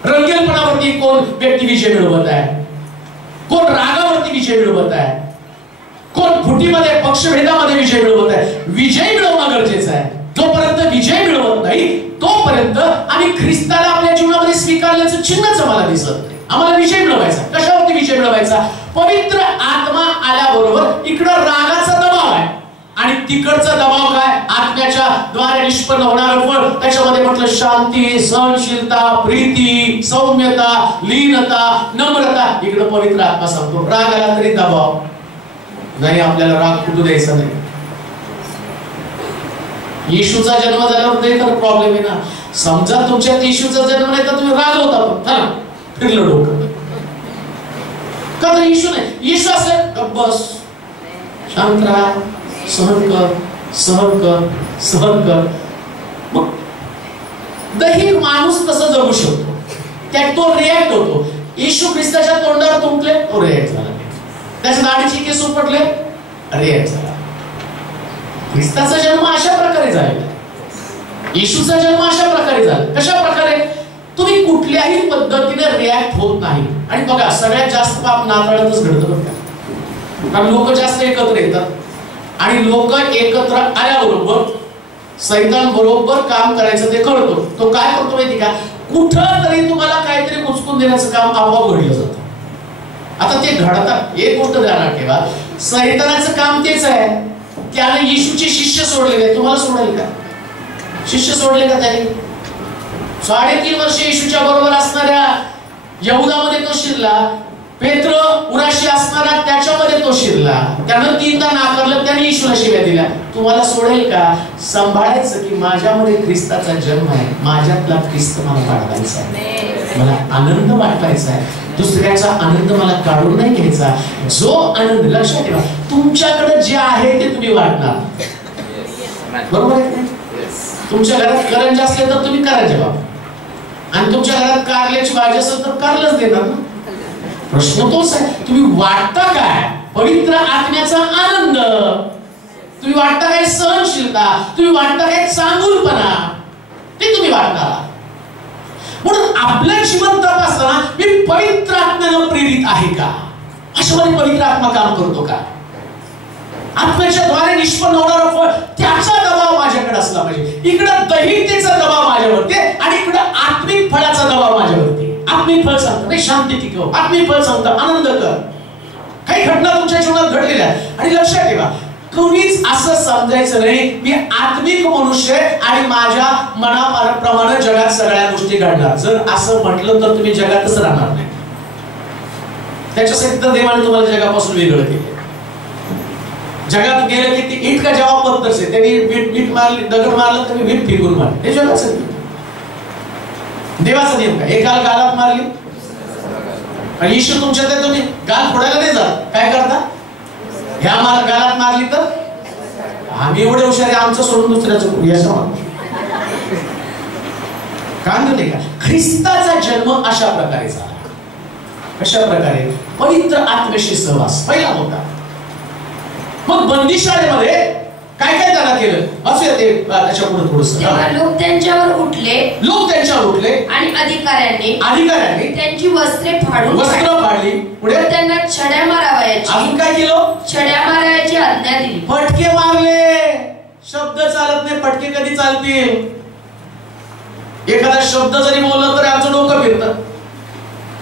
रंगेलपणावरती कोण व्यक्ती विजय मिळवत आहे? कोण रागावरती विजय मिळवत आहे? कोण फुटीमध्ये, पक्षभेदामध्ये विजय मिळवत आहे? विजय मिळवणं गरजेचं आहे. जोपर्यंत विजय मिळवत नाही तोपर्यंत आम्ही ख्रिस्ताला आपल्या जीवनामध्ये स्वीकारल्याचं चिन्हच आम्हाला दिसत नाही. आम्हाला विजय मिळवायचा. कशावरती विजय मिळवायचा? पवित्र आत्मा आल्याबरोबर इकडं रागाचा दबाव आहे आणि तिकडचा दबाव काय? आत्म्याच्या द्वारे निष्पन्न होणारं फळ. त्याच्यामध्ये म्हटलं शांती, सहनशीलता, प्रीती, सौम्यता, लीनता, नम्रता. इकडं पवित्र आत्मा सांगतो राग आला तरी दबाव नाही, आपल्याला राग कुठू द्यायचा नाही. येशूचा जन्म झाल्यावर ते तर प्रॉब्लेम आहे ना. समजा तुमच्यात येशूचा जन्म नाही तर तुम्ही रागवता पण फिरलं डोकं का? तर येशू नाही. येशू असं बस शांत राहा, सहन कर, सहन कर, सहन कर. मग दही माणूस तसं जगू शकतो, त्यात तो रिॲक्ट होतो. येशू ख्रिस्ताच्या तोंडावर तुंकले, तो रिॲक्ट झाला. त्याच्या दाढीचे केस उपटले, रिॲक्ट झाला. ख्रिस्ताचा जन्म अशा प्रकारे झालेला. येशूचा जन्म अशा प्रकारे झाला. कशा प्रकारे? तुम्ही कुठल्याही पद्धतीने रिॲक्ट होत नाही. आणि बघा सगळ्यात जास्त पाप नाताळातच घडतं बरं का. कारण लोक जास्त एकत्र येतात आणि लोक एकत्र आल्याबरोबर सैतान बरोबर काम करायचं ते करतो. तो काय करतो माहिती का? कुठं तरी तुम्हाला काहीतरी उचकून देण्याचं काम आपोआप घडलं जातं. आता ते घडतात. एक गोष्ट ध्यानात ठेवा, सैतानाचं काम तेच आहे. त्याने येशूचे शिष्य सोडले. तुम्हाला सोडेल का? शिष्य सोडले का त्याने? 3.5 वर्ष येशूच्या बरोबर असणाऱ्या यहुदामध्ये तो शिरला. पेत्र उराशी असणारा त्याच्यामध्ये तो शिरला. त्यानं 3दा नाकारलं, त्याने येशूला शिव्या दिल्या. तुम्हाला सोडेल का? सांभाळायचं की माझ्यामध्ये ख्रिस्ताचा जन्म आहे, माझ्यातला ख्रिस्त मला वाढवायचा आहे, मला आनंद वाटवायचा आहे, दुसऱ्याचा आनंद मला काढून नाही घ्यायचा. जो आनंद, लक्षात ठेवा, तुमच्याकडे जे आहे ते तुम्ही वाटणार. बरोबर आहे? तुमच्या घरात करंज असले तर तुम्ही करायचे बाबा, आणि तुमच्या घरात कारल्याची भाजी असेल तर कारलंच देणार ना. प्रश्न तोच आहे, तुम्ही वाटता काय? पवित्र आत्म्याचा आनंद. तुम्ही वाटता काय? सहनशीलता. तुम्ही वाटता काय? चांगुलपणा. ते तुम्ही वाटता. म्हणून आपलं जीवन तपासताना मी पवित्र आत्म्यानं प्रेरित आहे का? अशामध्ये पवित्र आत्मा काम करतो का? आत्म्याच्या द्वारे निष्पन्न होणारा फळ, त्याचा दबाव माझ्याकडे असला पाहिजे. इकडं दहितेचा दबाव माझ्यावरती आणि इकडं आत्मिक फळाचा दबाव माझ्यावरती. आत्मिक फळ सांगतं नाही शांती टिकव, आत्मिक फळ सांगतं आनंद कर. काही घटना तुमच्या जीवनात घडलेल्या आहेत. आणि लक्षात ठेवा, कुणीच असं समजायचं नाही मी आत्मिक मनुष्य आणि माझ्या मनाप्रमाणे जगात सगळ्या गोष्टी घडणार. जर असं म्हटलं तर तुम्ही जगातच राहणार नाही. त्याच्यासाठी तर देवाने तुम्हाला जगापासून वेगळं केलं. जगात गेलं की ती ईट का जवाब पत्तरच आहे. त्यांनी ईट मारली, दगड मारला तर वीट फिरवून मारली. हे जगाचं देवाचा नियम काय? एक गाल गालात मारली आणि ईश्वर तुमच्या ते तुम्ही गाल फोडायला नाही जात. काय करता? ह्या गालात मारली तर आम्ही एवढे हुशार आहे, आमचं सोडून दुसऱ्याचं यशा काम नाही का? ख्रिस्ताचा जन्म अशा प्रकारे झाला. कशा प्रकारे? पवित्र आत्म्याशी सहवास पहिला होता. मग बंदिशाळेमध्ये काय काय त्याला केलं वाचूया ते त्याच्या पुढे थोडंसं. लोक त्यांच्यावर उठले आणि अधिकाऱ्यांनी त्यांची वस्त्रे फाडली. पुढे त्यांना छड्या मारावयाची. अजून काय केलं? छड्या मारायची आज्ञा दिली. फटके मारले. शब्द चालत नाही, फटके कधी चालतील? एखादा शब्द जरी बोलला तर आमचं डोकं फिरतं.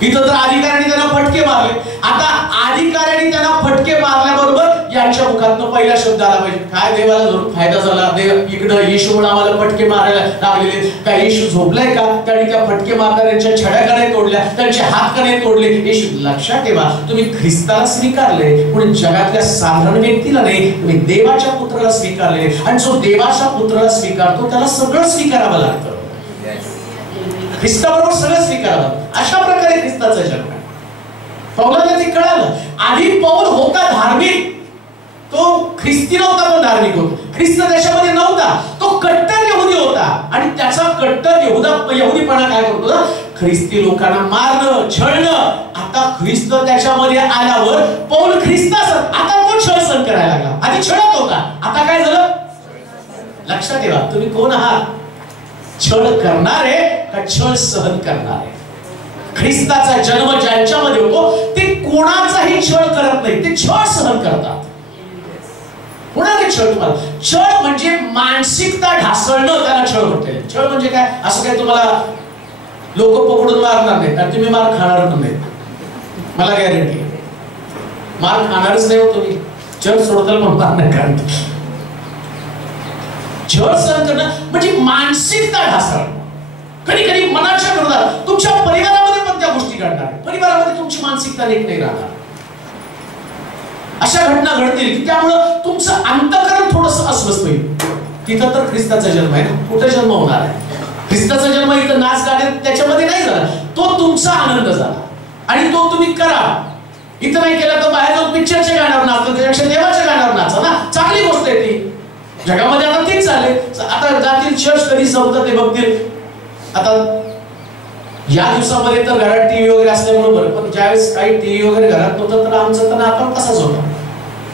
इथं तर अधिकाऱ्यांनी त्यांना फटके मारले. आता अधिकाऱ्यांनी त्यांना फटके मारल्याबरोबर यांच्या मुखातून पहिला शब्द आला पाहिजे, काय देवाला धरून फायदा झाला? देव इकडं येशूमुळे आम्हाला फटके मारायला लागलेले. काय येशू झोपलाय का? त्यांनी त्या फटके मारणाऱ्यांच्या छड्या का नाही तोडल्या? त्यांचे हात का नाही तोडले? येशू लक्षात ठेवा, तुम्ही ख्रिस्ताला स्वीकारले म्हणून जगातल्या साधारण व्यक्तीला नाही, तुम्ही देवाच्या पुत्राला स्वीकारले. आणि जो देवाच्या पुत्राला स्वीकारतो त्याला सगळं स्वीकारावं लागतं. ख्रिस्ताबरोबर सगळं स्वीकारावं. अशा प्रकारे ख्रिस्ताचा जन्म आहे. पौलाला ते कळालं. आधी पौल होता धार्मिक, तो ख्रिस्ती नव्हता पण धार्मिक होता. ख्रिस्त देशामध्ये नव्हता, तो कट्टर यहुदी होता. आणि त्याचा कट्टर यहुदीपणा काय करतो? ख्रिस्ती लोकांना मारणं, छळणं. आता ख्रिस्त त्याच्यामध्ये आल्यावर पौल ख्रिस्ताचा आता तो छळ सहन करायला लागला. आधी छळत होता, आता काय झालं? लक्षात ठेवा, तुम्ही कोण आहात? छळ करणारे का छळ सहन करणारे? ख्रिस्ताचा जन्म ज्यांच्यामध्ये होतो ते कोणाचाही छळ करत नाही, ते छळ सहन करतात. कोणाला छळ? तुम्हाला छळ म्हणजे मानसिकता ढासळणं, त्याला छळ म्हणते. छळ म्हणजे काय? असं काय तुम्हाला लोक पकडून मारणार नाही आणि तुम्ही मार खाणार पण नाही, मला गॅरंटी. मार खाणारच नाही हो तुम्ही, छळ सोडताल पण मार नाही खाणार. छळ सहन करणं म्हणजे मानसिकता ढासळणं. कधी कधी मनाच्या विरोधात तुमच्या परिवारामध्ये पण त्या गोष्टी घडणार. परिवारामध्ये तुमची मानसिकता नीट नाही राहणार. अशा घटना घडतील की त्यामुळं तुमचं अंतःकरण थोडंसं अस्वस्थ होईल. तिथं तर ख्रिस्ताचा जन्म आहे ना, कुठे जन्म होणार आहे? ख्रिस्ताचा जन्म इथं नाच गाणे त्याच्यामध्ये नाही झाला, तो तुमचा आनंद झाला आणि तो तुम्ही करा. इथं नाही केला तर बाहेर जाऊन पिक्चरच्या गाण्यावर नाचतो, त्यापेक्षा देवाच्या गाण्यावर नाचा ना, चांगली गोष्ट आहे ती. जगामध्ये आता तेच चाललंय. आता जातील चर्च कधी संपतात ते बघतील. आता या दिवसामध्ये तर घरात टीव्ही वगैरे असल्यामुळे बरं, पण ज्यावेळेस काही टीव्ही वगैरे घरात नव्हतं तर आमचं तर नाका तसाच होता.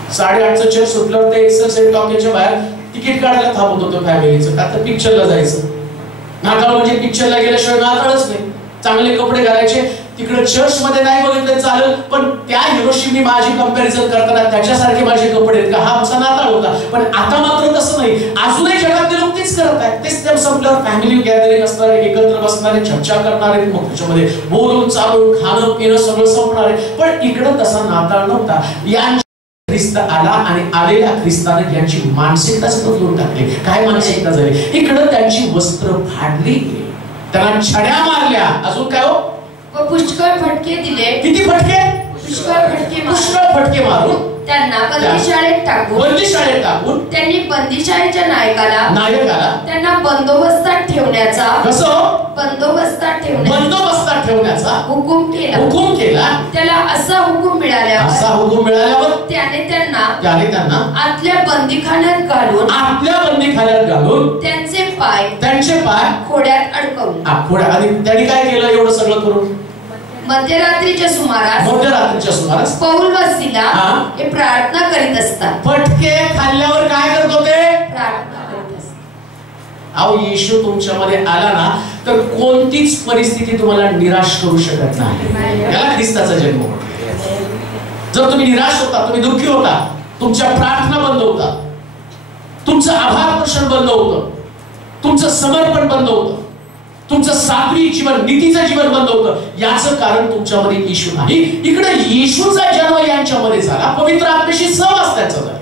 8:30चं चर्च सुटल्यावर ते एक्सरसाइज टॉकीच्या बाहेर तिकीट काढायला थांबत होतं फॅमिलीचं, का तर पिक्चरला जायचं. नाताळ म्हणजे पिक्चरला गेल्याशिवाय नाताळच नाही. चांगले कपडे घालायचे. तिकडे चर्च मध्ये नाही बघितलं चालेल, पण त्या हिरोशी मी माझी कंपॅरिझन करताना त्याच्यासारखे माझे कपडे आहेत का, हा आमचा नाताळ होता. पण आता मात्र तसं नाही. अजूनही जगातले लोक तेच करत आहेत. तेच त्या संपल्यावर फॅमिली गॅदरिंग असणारे, एकत्र बसणारे, चर्चा करणारे, मग त्याच्यामध्ये बोलून चालून खाणं पिणं सगळं संपणार आहे. पण इकडं तसा नाताळ नव्हता. ख्रिस्त आला आणि आलेल्या ख्रिस्ताने यांची मानसिकताच बदलून टाकली. काय मानसिकता झाली? इकडं त्यांची वस्त्र फाडली, त्यांना छड्या मारल्या. अजून काय हो? पुष्कळ फटके दिले. किती फटके? पुष्कळ फटके मारून त्यांना बंदीशाळेत टाकून त्यांनी बंदीशाळेच्या नायकाला त्यांना बंदोबस्तात ठेवण्याचा हुकूम केला. त्याला असा हुकूम मिळाल्यावर त्याने त्यांना आतल्या बंदीखान्यात घालून त्यांचे पाय खोड्यात अडकवून. आणि त्यांनी काय केलं एवढं सगळं करून? मध्यरात्रीच्या सुमारास पौल व सिला हे प्रार्थना करीत असतात. फटके खाल्ल्यावर काय करत होते? प्रार्थना करत असतात. अहो, येशू तुमच्यामध्ये आला ना तर कोणतीच परिस्थिती तुम्हाला निराश करू शकत नाही. याला ख्रिस्ताचा जन्म होता. जर तुम्ही निराश होता, तुम्ही दुःखी होता, तुमच्या प्रार्थना बंद होता, तुमचं आभार प्रदर्शन बंद होतं, तुमचं समर्पण बंद होतं, तुमचं सात्विक जीवन, नीतीचं जीवन बंद होतं, याचं कारण तुमच्यामध्ये येशू नाही. इकडे येशूचा जन्म यांच्यामध्ये झाला. पवित्र आत्म्याशी सहवास त्याचा झाला.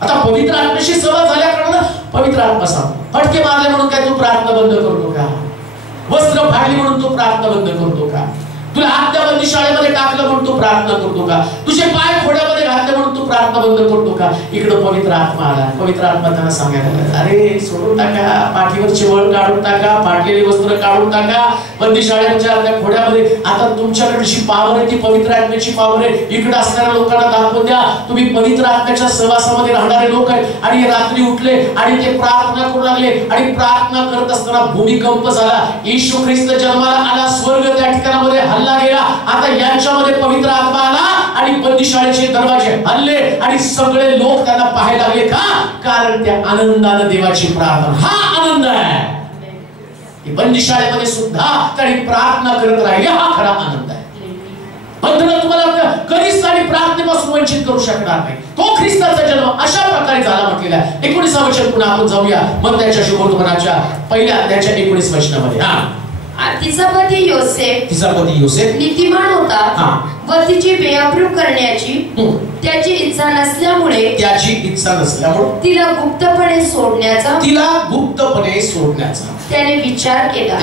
आता पवित्र आत्म्याशी सहवास झाल्या कारण पवित्र आत्मा सांगतो. फटके मारले म्हणून काय तू प्रार्थना बंद करतो का? वस्त्र फाडली म्हणून तू प्रार्थना बंद करतो का? तुला आत्याबंदी शाळेमध्ये टाकलं म्हणून तू प्रार्थना करतो का? तुझे पाय खोड्यामध्ये घातले म्हणून तू प्रार्थना बंद करतो का? इकडं पवित्र आत्मा आला. पवित्र आत्मा त्यांना सांगायला, अरे सोडून टाका, पाठीवरची वळ काढून टाका, फाटलेली वस्त्र काढून टाका, बंदी शाळेच्या त्या खोड्यामध्ये आता तुमच्याकडे जी पावर आहे ती पवित्र आत्म्याची पावर आहे. इकडे असणाऱ्या लोकांना दाखवून द्या तुम्ही पवित्र आत्म्याच्या सहवासामध्ये राहणारे लोक आहेत. आणि रात्री उठले आणि ते प्रार्थना करू लागले आणि प्रार्थना करत असताना भूमिकंप झाला. येशू ख्रिस्त जन्माला आला, स्वर्ग त्या ठिकाणामध्ये हल्ला गेला. आता यांच्यामध्ये पवित्र आत्मा आला आणि बंदीशाळेचे दरवाजे दरवाजे हल्ले आणि सगळे लोक त्यांना पाहायला लागले. का? कारण त्या आनंदानं देवाची प्रार्थना, हा आनंद आहे. बंदिशाळेमध्ये सुद्धा त्यांनी प्रार्थना करत राहिले, हा खरा आनंद आहे. बंधनं तुम्हाला कधीच आणि प्रार्थनेपासून वंचित करू शकणार नाही. तो ख्रिस्ताचा जन्म अशा प्रकारे झाला म्हटलेला आहे. 19 वचन पुन्हा आपण जाऊया मग त्याच्या शुभवर्तमानाच्या पहिल्या त्याच्या 19 वचनामध्ये. तिचा पती योसेफ नीतिमान होता व तिची बेअब्रू करण्याची त्याची इच्छा नसल्यामुळे तिला गुप्तपणे सोडण्याचा त्याने विचार केला.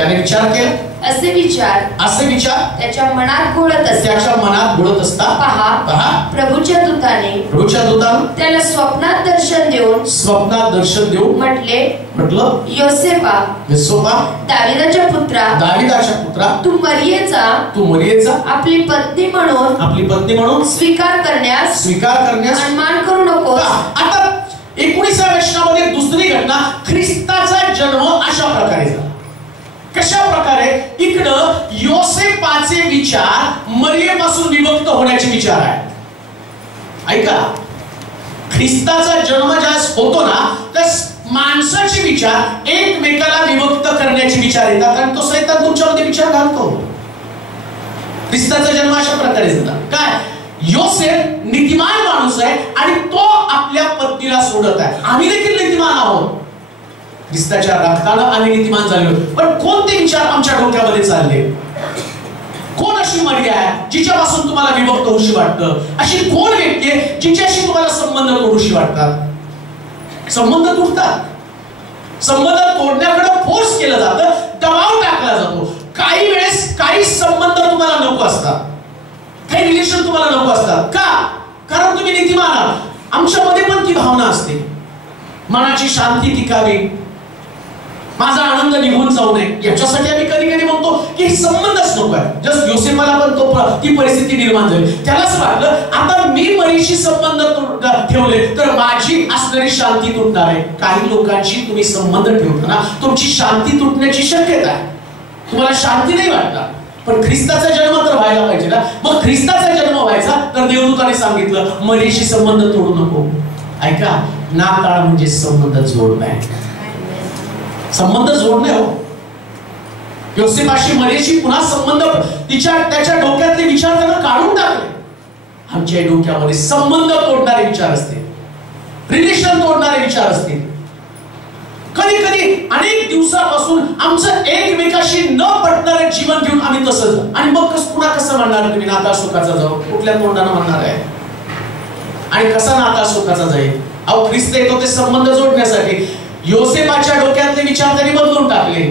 असे विचार त्याच्या मनात घोळत असता पहा प्रभूच्या दूताने त्याला स्वप्नात दर्शन देऊन म्हटलं, योसेफा दाविदाच्या पुत्रा तू मरियेचा आपली पत्नी म्हणून स्वीकार करण्यास अनमान करू नको. आता 19व्या वचनामध्ये दुसरी घटना, ख्रिस्ताचा जन्म अशा प्रकारे झाला. कशा प्रकारे? इकडं योसेफाचे विचार मरियेपासून विभक्त होण्याचे विचार आहे. ऐका, ख्रिस्ताचा जन्म ज्यावेळेस होतो ना, त्या माणसाचे विचार एकमेकाला विभक्त करण्याचे विचार येतात आणि तो सैतान तुमच्यामध्ये विचार घालतो. ख्रिस्ताचा जन्म अशा प्रकारे झाला. काय? योसेफ नीतिमान माणूस आहे आणि तो आपल्या पत्नीला सोडत आहे. आम्ही देखील नीतिमान आहोत, ख्रिस्ताच्या रक्तानं आम्ही नीतिमान झालो. पण कोणते विचार आमच्या डोक्यामध्ये चालले? कोण अशी मरिया आहे जिच्यापासून तुम्हाला विभक्त होऊशी वाटतं? अशी कोण व्यक्ती आहे जिच्याशी तुम्हाला संबंध तोडूशी वाटतात? संबंध तुटतात. संबंध तोडण्याकडे फोर्स केलं जातं, दबाव टाकला जातो. काही वेळेस काही संबंध तुम्हाला नको असतात, काही रिलेशन तुम्हाला नको असतात. का? कारण तुम्ही नीतिमान आहात. आमच्यामध्ये पण ती भावना असते, मनाची शांती टिकावी, माझा आनंद निघून जाऊ नये. याच्यासाठी आम्ही कधी कधी म्हणतो की संबंधच नको आहे. जस्ट योसेफाला पण ती परिस्थिती निर्माण झाली. त्यालाच वाटलं आता मी मरीशी संबंध ठेवले तर माझी असणारी शांती तुटणार आहे. काही लोकांशी तुम्ही संबंध ठेवताना तुमची शांती तुटण्याची शक्यता आहे. तुम्हाला शांती नाही वाटणार. पण ख्रिस्ताचा जन्म तर व्हायला पाहिजे ना. मग ख्रिस्ताचा जन्म व्हायचा तर देवदूताने सांगितलं मरीशी संबंध तोडू नको. ऐका, नाताळ म्हणजे संबंध जोडणे, संबंध जोडणे हो. योसेफाशी मरियेशी पुन्हा संबंध त्याच्या डोक्यातले विचार त्यानं काढून टाकले. आमच्या डोक्यामध्ये संबंध तोडणारे विचार असते, रिलेशन तोडणारे विचार असते. कधी कधी अनेक दिवसापासून आमचं एकमेकाशी न पटणारे जीवन घेऊन आम्ही तसंच. आणि मग पुन्हा कसं म्हणणार तुम्ही नाता सुखाचा जाऊ? कुठल्या तोंडानं म्हणणार आहे? आणि कसा नाता सुखाचा जाईल? अहो, ख्रिस्त येतो ते संबंध जोडण्यासाठी. योसेफाच्या डोक्यातले विचार त्यांनी बदलून टाकले.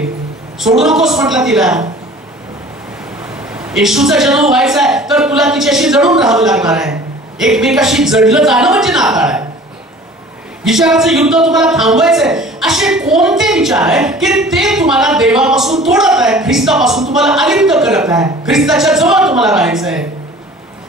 सोडू नकोस म्हटलं तिला. येशूचा जन्म व्हायचा आहे तर तुला तिच्याशी जडून राहावं लागणार आहे. एकमेकाशी जडलं जाणं म्हणजे नाताळ आहे. विचाराचं युद्ध तुम्हाला थांबवायचंय. असे कोणते विचार आहे की ते तुम्हाला देवापासून तोडत आहे, ख्रिस्तापासून तुम्हाला अलिप्त करत आहे, ख्रिस्ताच्या जवळ तुम्हाला राहायचंय?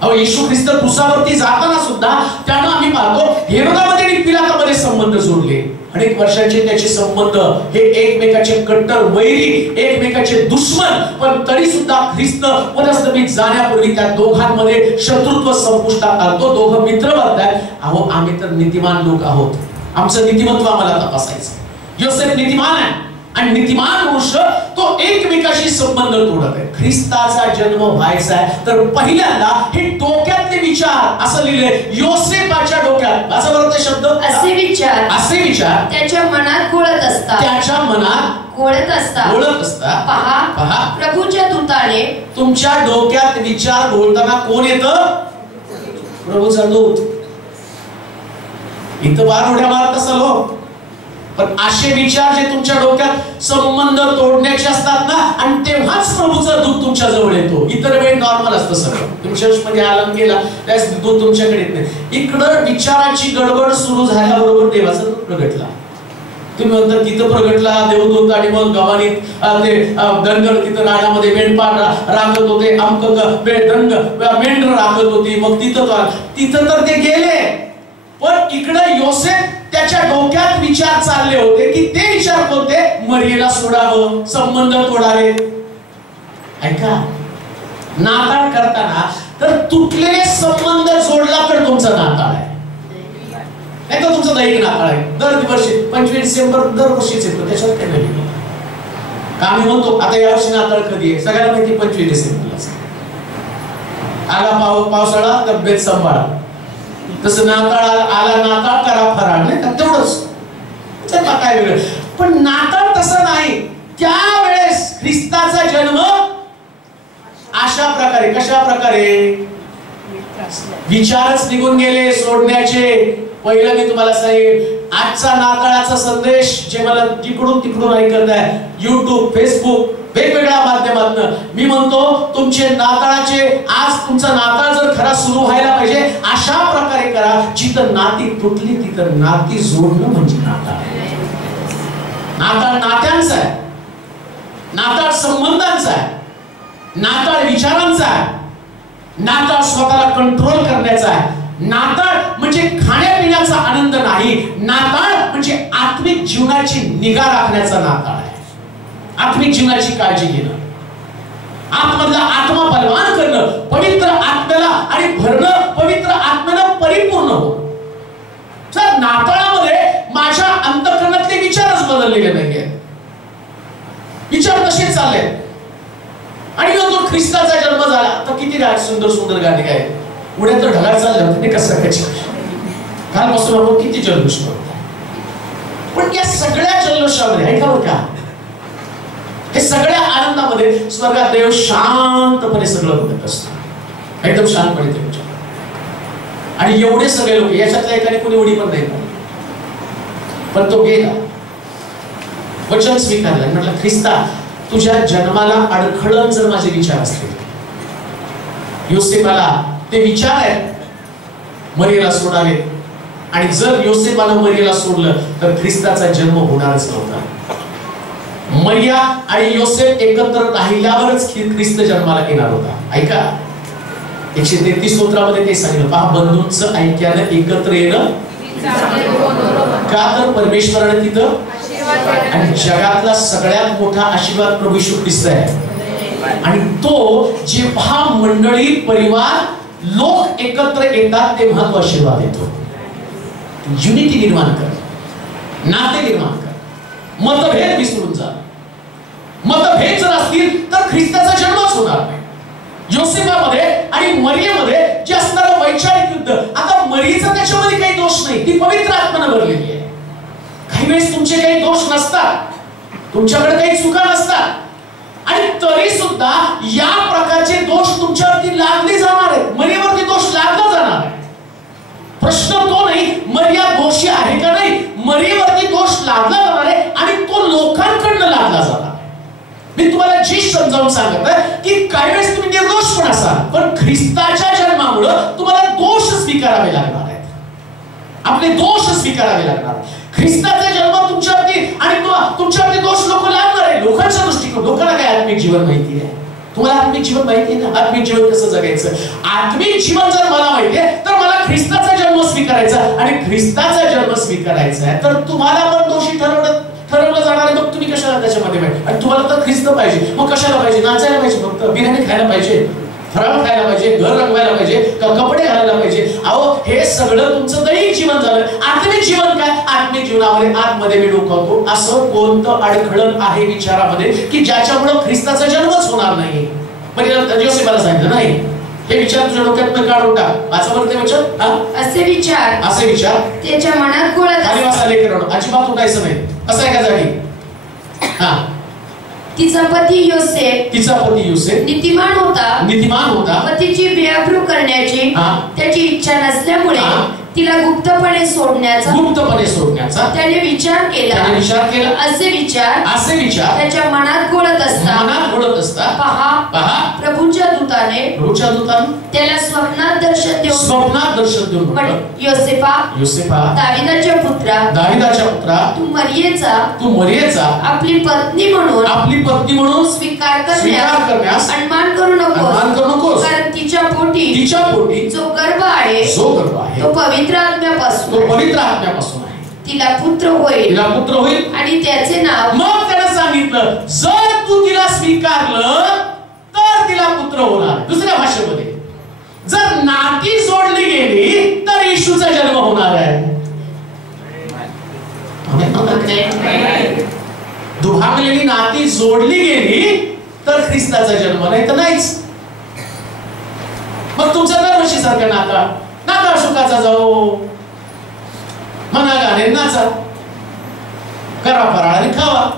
अहो, येशू ख्रिस्त क्रूसावरती जाताना सुद्धा त्यानं आम्ही पाहतो हेरोदामध्ये आणि पिलातामध्ये संबंध जोडले. अनेक वर्षांचे त्याचे संबंध हे एकमेकाचे कट्टर वैरी, एकमेकाचे दुश्मन. पण तरी सुद्धा ख्रिस्त वनस्तंभीत जाण्यापूर्वी त्या दोघांमध्ये शत्रुत्व संपुष्टात आलं. तो दोघं मित्र बनतात. अहो, आम्ही तर नीतिमान लोक आहोत, आमचं नीतिमत्व आम्हाला तपासायचं. योसेफ नीतिमान आहे आणि नीतिमान पुरुष तो एकमेकाशी संबंध तोडत आहे. ख्रिस्ताचा जन्म व्हायचा आहे तर पहिल्यांदा हे डोक्यातले विचार असं लिहिले योसेफाच्या डोक्यात. असं बरोबर शब्द, असे विचार त्याच्या मनात घोळत असता पहा प्रभूच्या दूताने. तुमच्या डोक्यात विचार घोळताना कोण येतं? प्रभूचा दूत. इथं बार उड्या मारत असाल हो, पण असे विचार जे तुमच्या डोक्यात संबंध तोडण्याचे असतात ना, आणि तेव्हाच प्रभूचा दूत तुमच्या जवळ येतो. इतर वेळ नॉर्मल असतं सगळं. तुम्ही चर्चमध्ये आराम केला त्यास दूत तुमच्याकडे येत नाही. इकडं विचाराची गडबड सुरू झाल्याबरोबर देवाचा दूत प्रगटला. तुम्ही म्हणता तिथं प्रगटला देवदूत आणि मग गवानीत ते दंगल तिथं रानामध्ये मेंढपाळ राखत होते, मेंढर राखत होती. मग तिथं तर ते गेले. पण इकडे योसेफ त्याच्या डोक्यात विचार चालले होते की ते विचार कोणते? मरियेला सोडावं, संबंध तोडावे. ऐका, नाताळ करताना तर तुटलेले संबंध जोडला तर तुमचा नाताळ आहे, नाही तर तुमचं दैनिक नाताळ आहे. दरवर्षी 25 डिसेंबर दरवर्षीच येतो, त्याच्यात काय नाही. आम्ही म्हणतो आता यावर्षी नाताळ कधी आहे, सगळ्यांना माहिती 25 डिसेंबरला. आला पावसाळा तब्येत सांभाळा, तसं नाताळ आला नाताळ करा फराळ, नाही का तेवढंच. काय वेगळं, पण नाताळ तसं नाही. त्यावेळेस ख्रिस्ताचा जन्म अशा प्रकारे, कशा प्रकारे विचारच निघून गेले सोडण्याचे. पहिलं मी तुम्हाला सांगेन, आजचा नाताळाचा संदेश जे मला तिकडून तिकडून ऐकत आहे, युट्यूब, फेसबुक, वेगवेगळ्या माध्यमातून, मी म्हणतो तुमचे नाताळाचे, आज तुमचा नाताळ जर खरा सुरू व्हायला पाहिजे अशा प्रकारे करा, जिथं नाती तुटली तिथं नाती जोडणं म्हणजे नाताळ. नाताळ नात्यांचा आहे, नाताळ संबंधांचा आहे, नाताळ विचारांचा आहे, नाताळ स्वतःला कंट्रोल करण्याचा आहे. नाताळ म्हणजे खाण्यापिण्याचा आनंद नाही, नाताळ म्हणजे आत्मिक जीवनाची निगा राखण्याचा नाताळ आहे. आत्मिक जीवनाची काळजी घेणं, आतमधला आत्मा बलवान करणं, पवित्र आत्म्याला आणि भरणं, पवित्र आत्म्यानं परिपूर्ण हो. जर नाताळामध्ये माझ्या अंतःकरणातले विचारच बदललेले नाहीये, विचार तसेच चालले. आणि तो ख्रिस्ताचा जन्म झाला तर किती सुंदर सुंदर गाणी काय उड्या तर ढगात चालल्या होत्या, कसं करायचं. कालपासून आपण किती जल्लोष करतो, पण या सगळ्या जल्लोषामध्ये ऐकावं का, हे सगळ्या आनंदामध्ये स्वर्गात देव शांतपणे सगळं बघत असतो, एकदम शांतपणे ते. आणि एवढे सगळे लोक, याच्यातल्या एकाने कोणी उडी पण नाही, पण तो गेला, वचन स्वीकारलं, म्हटलं ख्रिस्ता तुझ्या जन्माला अडखळण जर माझे विचार असतील, योसेफाला ते विचार आहेत मरियेला सोडावे, आणि जर योसेफानं मरियेला सोडलं तर ख्रिस्ताचा जन्म होणारच नव्हता. मरिया आणि योसेफ एकत्र राहिल्यावरच ख्रिस्त जन्माला येणार होता. ऐका 133 स्तोत्रामध्ये ते सांगितलं, पहा बंधूंचं ऐक्यानं एकत्र येणं, का तर परमेश्वराने तिथं, आणि जगातला सगळ्यात मोठा आशीर्वाद प्रभू येशू ख्रिस्त आहे. आणि तो जेव्हा मंडळी, परिवार, लोक एकत्र येतात तेव्हा तो आशीर्वाद येतो. युनिटी निर्माण कर, नाते निर्माण कर, मतभेद विसरून जा. मतभेद जर असतील तर ख्रिस्ताचा जन्मच होणार नाही. योसेफामध्ये आणि मरियेमध्ये जे असणारं वैचारिक युद्ध, आता मरियेचा त्याच्यामध्ये काही दोष नाही, ती पवित्र आत्म्याने भरलेली आहे. काही वेळेस तुमचे काही दोष नसतात, तुमच्याकडे काही चुका नसतात, आणि तरी सुद्धा या प्रकारचे दोष तुमच्यावरती लागले जाणार आहेत. मरियेवरती दोष लागला जाणार आहे. प्रश्न तो नाही मरिया दोषी आहे का नाही, मरियेवरती दोष लागला जाणार आहे आणि तो लोकांकडनं लागला जाणार आहे. मी तुम्हाला जी समजावून सांगत आहे की काही वेळेस तुम्ही निर्दोष पण असाल, पण ख्रिस्ताच्या जन्मामुळे तुम्हाला दोष स्वीकारावे लागणार आहेत, आपले दोष स्वीकारावे लागणार. ख्रिस्ताचा जन्म तुमच्यावरती, आणि तुमच्यावरती दोष लोक लागणार आहे. लोकांच्या दृष्टीकोन, लोकांना काय आत्मिक जीवन माहिती आहे, तुम्हाला आत्मिक जीवन माहिती आहे ना, आत्मिक जीवन कसं जगायचं. आत्मिक जीवन जर मला माहिती आहे तर मला ख्रिस्ताचा जन्म स्वीकारायचा, आणि ख्रिस्ताचा जन्म स्वीकारायचा आहे तर तुम्हाला पण दोषी ठरवलं जाणार आहे. मग तुम्ही कशाला त्याच्यामध्ये पाहिजे, आणि तुम्हाला तर ख्रिस्त पाहिजे, मग कशाला पाहिजे, नाचायला पाहिजे, फक्त बिर्याणी खायला पाहिजे, फराळ खायला पाहिजे, घर रंगवायला पाहिजे, कपडे घालायला पाहिजे. अहो हे सगळं तुमचं दैनिक जीवन झालं. आत्मिक जीवन काय, आत्मिक जीवनामध्ये आतमध्ये मी डोकावतो असं कोणतं अडखळण आहे विचारामध्ये की ज्याच्यामुळे ख्रिस्ताचा जन्मच होणार नाही. म्हणजे योसेफाला सांगितलं नाही, हे विचार तुझ्या डोक्यातून काढून टाक. वाचा बरं ते वचन, असे विचार त्याच्या मनात घोळत असतात. अजिबात उठायचं नाही, असं आहे का जागी. हा, तिचा पती योसेफ नीतिमान होता व तिची बेअब्रू करण्याची त्याची इच्छा नसल्यामुळे तिला गुप्तपणे सोडण्याचा त्याने विचार केला. असे विचार त्याच्या मनात घोळत असता पहा प्रभूच्या दूताने त्याला स्वप्नात दर्शन देऊन योसेफा दाविदाच्या पुत्रा तू मरियेचा आपली पत्नी म्हणून स्वीकार करण्यास अनमान करू नकोस, कारण तिच्या पोटी जो गर्भ आहे तो पवित्र आत्म्यापासून आहे. तिला पुत्र होईल आणि त्याचे नाव. मग त्याने सांगितलं जर तू तिला स्वीकारलं तर तिला पुत्र होणार. दुसऱ्या भाषेमध्ये जर नाती जोडली गेली तर येशूचा जन्म होणार आहे. दुभागलेली नाती जोडली गेली तर ख्रिस्ताचा जन्म, नाही तर नाहीच. मग तुमचा दरवर्षी सारखा नाता सुखाचा जाऊ, म्हणा गाणे नाचा, करा फराळ आणि खावा.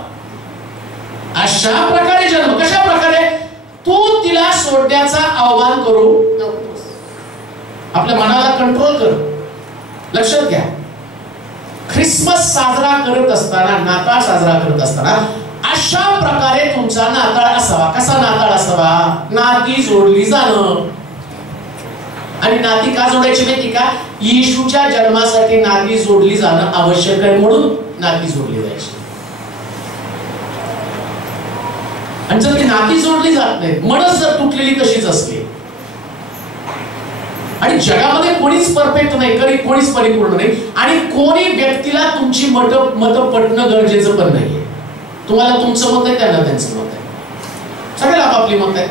अशा प्रकारे जन्म. कशा प्रकारे? तू तिला सोडण्याचा आव्हान करू नकोस. आपल्या मनाला कंट्रोल कर. लक्षात घ्या, ख्रिसमस साजरा करत असताना, नाताळ साजरा करत असताना अशा प्रकारे तुमचा नाताळ असावा. कसा नाताळ असावा? नाती जोडली जाणं. आणि नाती का जोडायची माहिती का? येशूच्या जन्मासाठी नाती जोडली जाणं आवश्यक आहे म्हणून नाती जोडली जायची. आणि जर ती नाती जोडली जात नाही, मनच जर तुटलेली तशीच असते, आणि जगामध्ये कोणीच परफेक्ट नाही, कोणीच परिपूर्ण नाही, आणि कोणी व्यक्तीला तुमची मत पटणं गरजेचं पण नाहीये. तुम्हाला तुमचं मत आहे, त्यांना त्यांचं मत आहे, सगळ्याला आपापली मत आहे.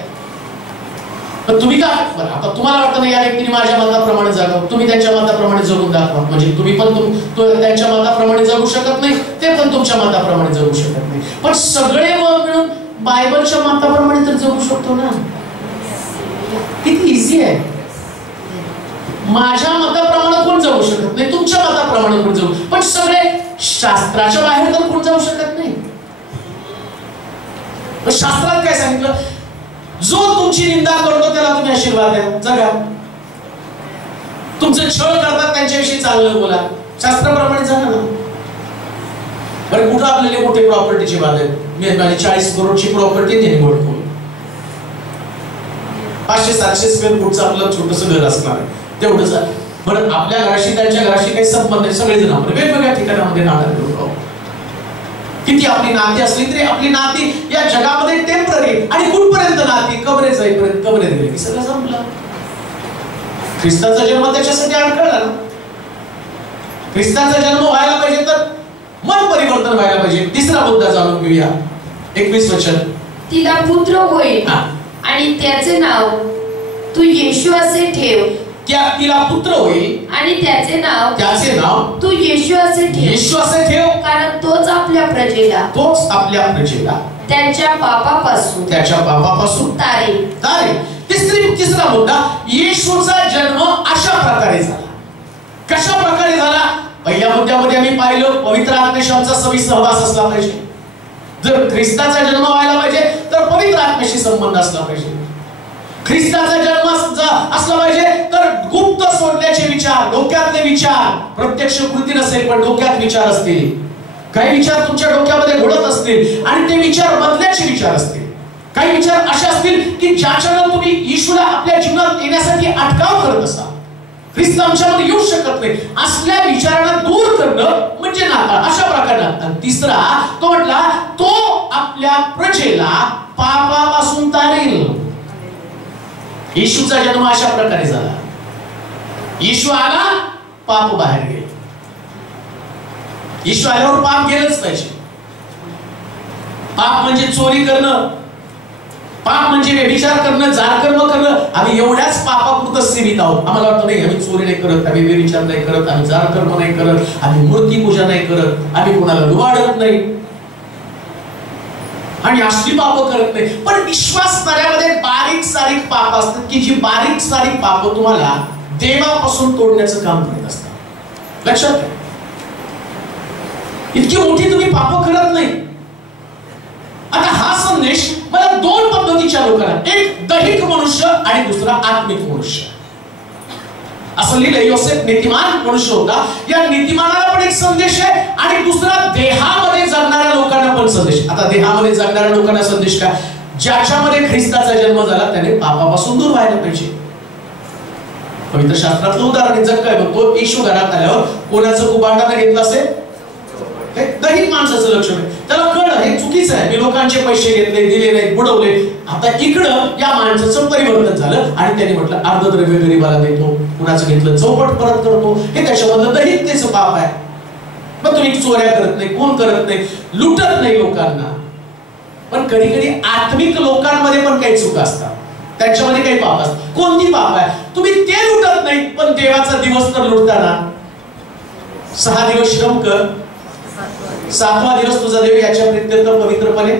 पण तुम्ही का आता तुम्हाला वाटतं नाही या व्यक्तीने माझ्या मताप्रमाणे जगावं, तुम्ही त्यांच्या मताप्रमाणे जगून दाखवा. म्हणजे तुम्ही पण त्यांच्या मताप्रमाणे जगू शकत नाही, ते पण तुमच्या मताप्रमाणे जगू शकत नाही. पण सगळे मिळून बायबलच्या मताप्रमाणे तर जगू शकतो ना. किती इझी आहे. माझ्या मताप्रमाणे कोण जगू शकत नाही, तुमच्या मताप्रमाणे कोण जगू, पण सगळे शास्त्राच्या बाहेर तर कोण जाऊ शकत नाही. शास्त्रात काय सांगितलं? जो तुमची निंदा करतो त्याला तुम्ही आशीर्वाद द्या, जगा. तुमचं छळ करतात त्यांच्याविषयी चांगलं बोला, शास्त्राप्रमाणे जगा ना. बरं, कुठं आपल्याला मोठे प्रॉपर्टीची बात आहे? मी माझी 40 करोडची प्रॉपर्टी नाही बोलतो, 500-700 स्क्वेअर फूटचं आपलं छोटंसं घर असणार आहे, तेवढंच आहे. बरं, आपल्या घराशी त्यांच्या घराशी काही संबंध नाही, सगळेजण आपण वेगवेगळ्या ठिकाणामध्ये नातं ठेवतो. किती आपली नाती असली तरी आपली नाती या जगामध्ये टेम्पररी. आणि कुठपर्यंत नाती? कबरे जाईपर्यंत. कबरे गेले की सगळं संपलं. ख्रिस्ताचा जन्म त्याच्यासाठी अडकळला ना. ख्रिस्ताचा जन्म व्हायला पाहिजे तर मन परिवर्तन व्हायला पाहिजे. तिसरा मुद्दा जाणून घेऊया. 21 वचन. तिला पुत्र होईल आणि त्याचे नाव तू येशू असे ठेव. तिला पुत्र होईल आणि त्याचे नाव तू येशू असे ठेव. येशू असे ठेव, कारण तोच आपल्या प्रजेला त्यांच्या पापापासून तारेल. तिसरा मुद्दा, येशूचा जन्म अशा प्रकारे झाला. कशा प्रकारे झाला? पहिल्या मुद्द्यामध्ये आम्ही पाहिलं, पवित्र आत्म्याशी आमचा सहवास असला पाहिजे. जर ख्रिस्ताचा जन्म व्हायला पाहिजे तर पवित्र आत्म्याशी संबंध असला पाहिजे. ख्रिस्ताचा जन्म असला पाहिजे तर गुप्त सोडण्याचे विचार, डोक्यातले विचार, प्रत्यक्ष कृती नसेल पण डोक्यात विचार असतील. काही विचार तुमच्या डोक्यामध्ये घोळत असतील आणि ते विचार बदल्याचे विचार असतील. काही विचार असे असतील की ज्याच्यानं तुम्ही येशूला आपल्या जीवनात येण्यासाठी अटकाव करत असाल. ख्रिस्त आमच्यामध्ये येऊ शकत नाही, असल्या विचारांना दूर करणं म्हणजे नाताळ. अशा प्रकारात. आणि तिसरा तो म्हटला, तो आपल्या प्रजेला पापापासून तारेल. येशूचा जन्म अशा प्रकारे झाला. येशू आला, पाप बाहेर गेले. येशू आल्यावर पाप गेलंच पाहिजे. पाप म्हणजे चोरी करणं, पाप म्हणजे व्यभिचार करणं, जारकर्म करणं. आम्ही एवढ्याच पापापुरतं सीमित आहोत. आम्हाला वाटतं नाही आम्ही चोरी नाही करत, आम्ही व्यभिचार नाही करत, आम्ही जारकर्म नाही करत, आम्ही मूर्ती पूजा नाही करत, आम्ही कोणाला लुबाडत नाही आणि असली पाप करत नाही. पण विश्वासणाऱ्यामध्ये बारीक सारीक पाप असतात की जी बारीक सारीक पाप तुम्हाला देवापासून तोडण्याचं काम करत असतात. लक्षात घ्या, इतकी मोठी तुम्ही पाप करत नाही. आता हा संदेश मला 2 पद्धतीच्या लोकांना, एक दैहिक मनुष्य आणि दुसरा आत्मिक मनुष्य. असं लिहिलं, योसेफ नीतिमान मनुष्य होता. या नीतिमानाला पण एक संदेश आहे आणि दुसरा देहामध्ये जगणाऱ्या लोकांना पण संदेश. आता देहामध्ये जगणाऱ्या लोकांना संदेश काय? ज्याच्यामध्ये ख्रिस्ताचा जन्म झाला त्याने पापापासून दूर व्हायला पाहिजे. पवित्र शास्त्रातलं उदाहरण जग काय बघतो, येशू घरात आल्यावर कोणाचं कुबाटानं घेतलं असेल? दैहिक माणसाचं लक्षण आहे. त्याला कळलं हे चुकीचं आहे, मी लोकांचे पैसे घेतले, दिले नाही, बुडवले. आता इकडं या माणसाचं परिवर्तन झालं आणि त्यांनी म्हटलं अर्धद्रव्य गरीबाला देतो, कुणाचं घेतलं चौपट परत करतो. हे त्याच्यामधलं दैहिकतेचं पाप आहे. मग तुम्ही चोऱ्या करत नाही, खून करत नाही, लुटत नाही लोकांना. पण कधी कधी आत्मिक लोकांमध्ये पण काही चुका असतात, त्यांच्यामध्ये काही पाप असतात. कोणती पाप आहे? तुम्ही ते लुटत नाही, पण देवाचा दिवस तर लुटताना. 6 दिवस श्रम कर, 7वा दिवस तुझा देव याच्या प्रित्यर्थ पवित्रपणे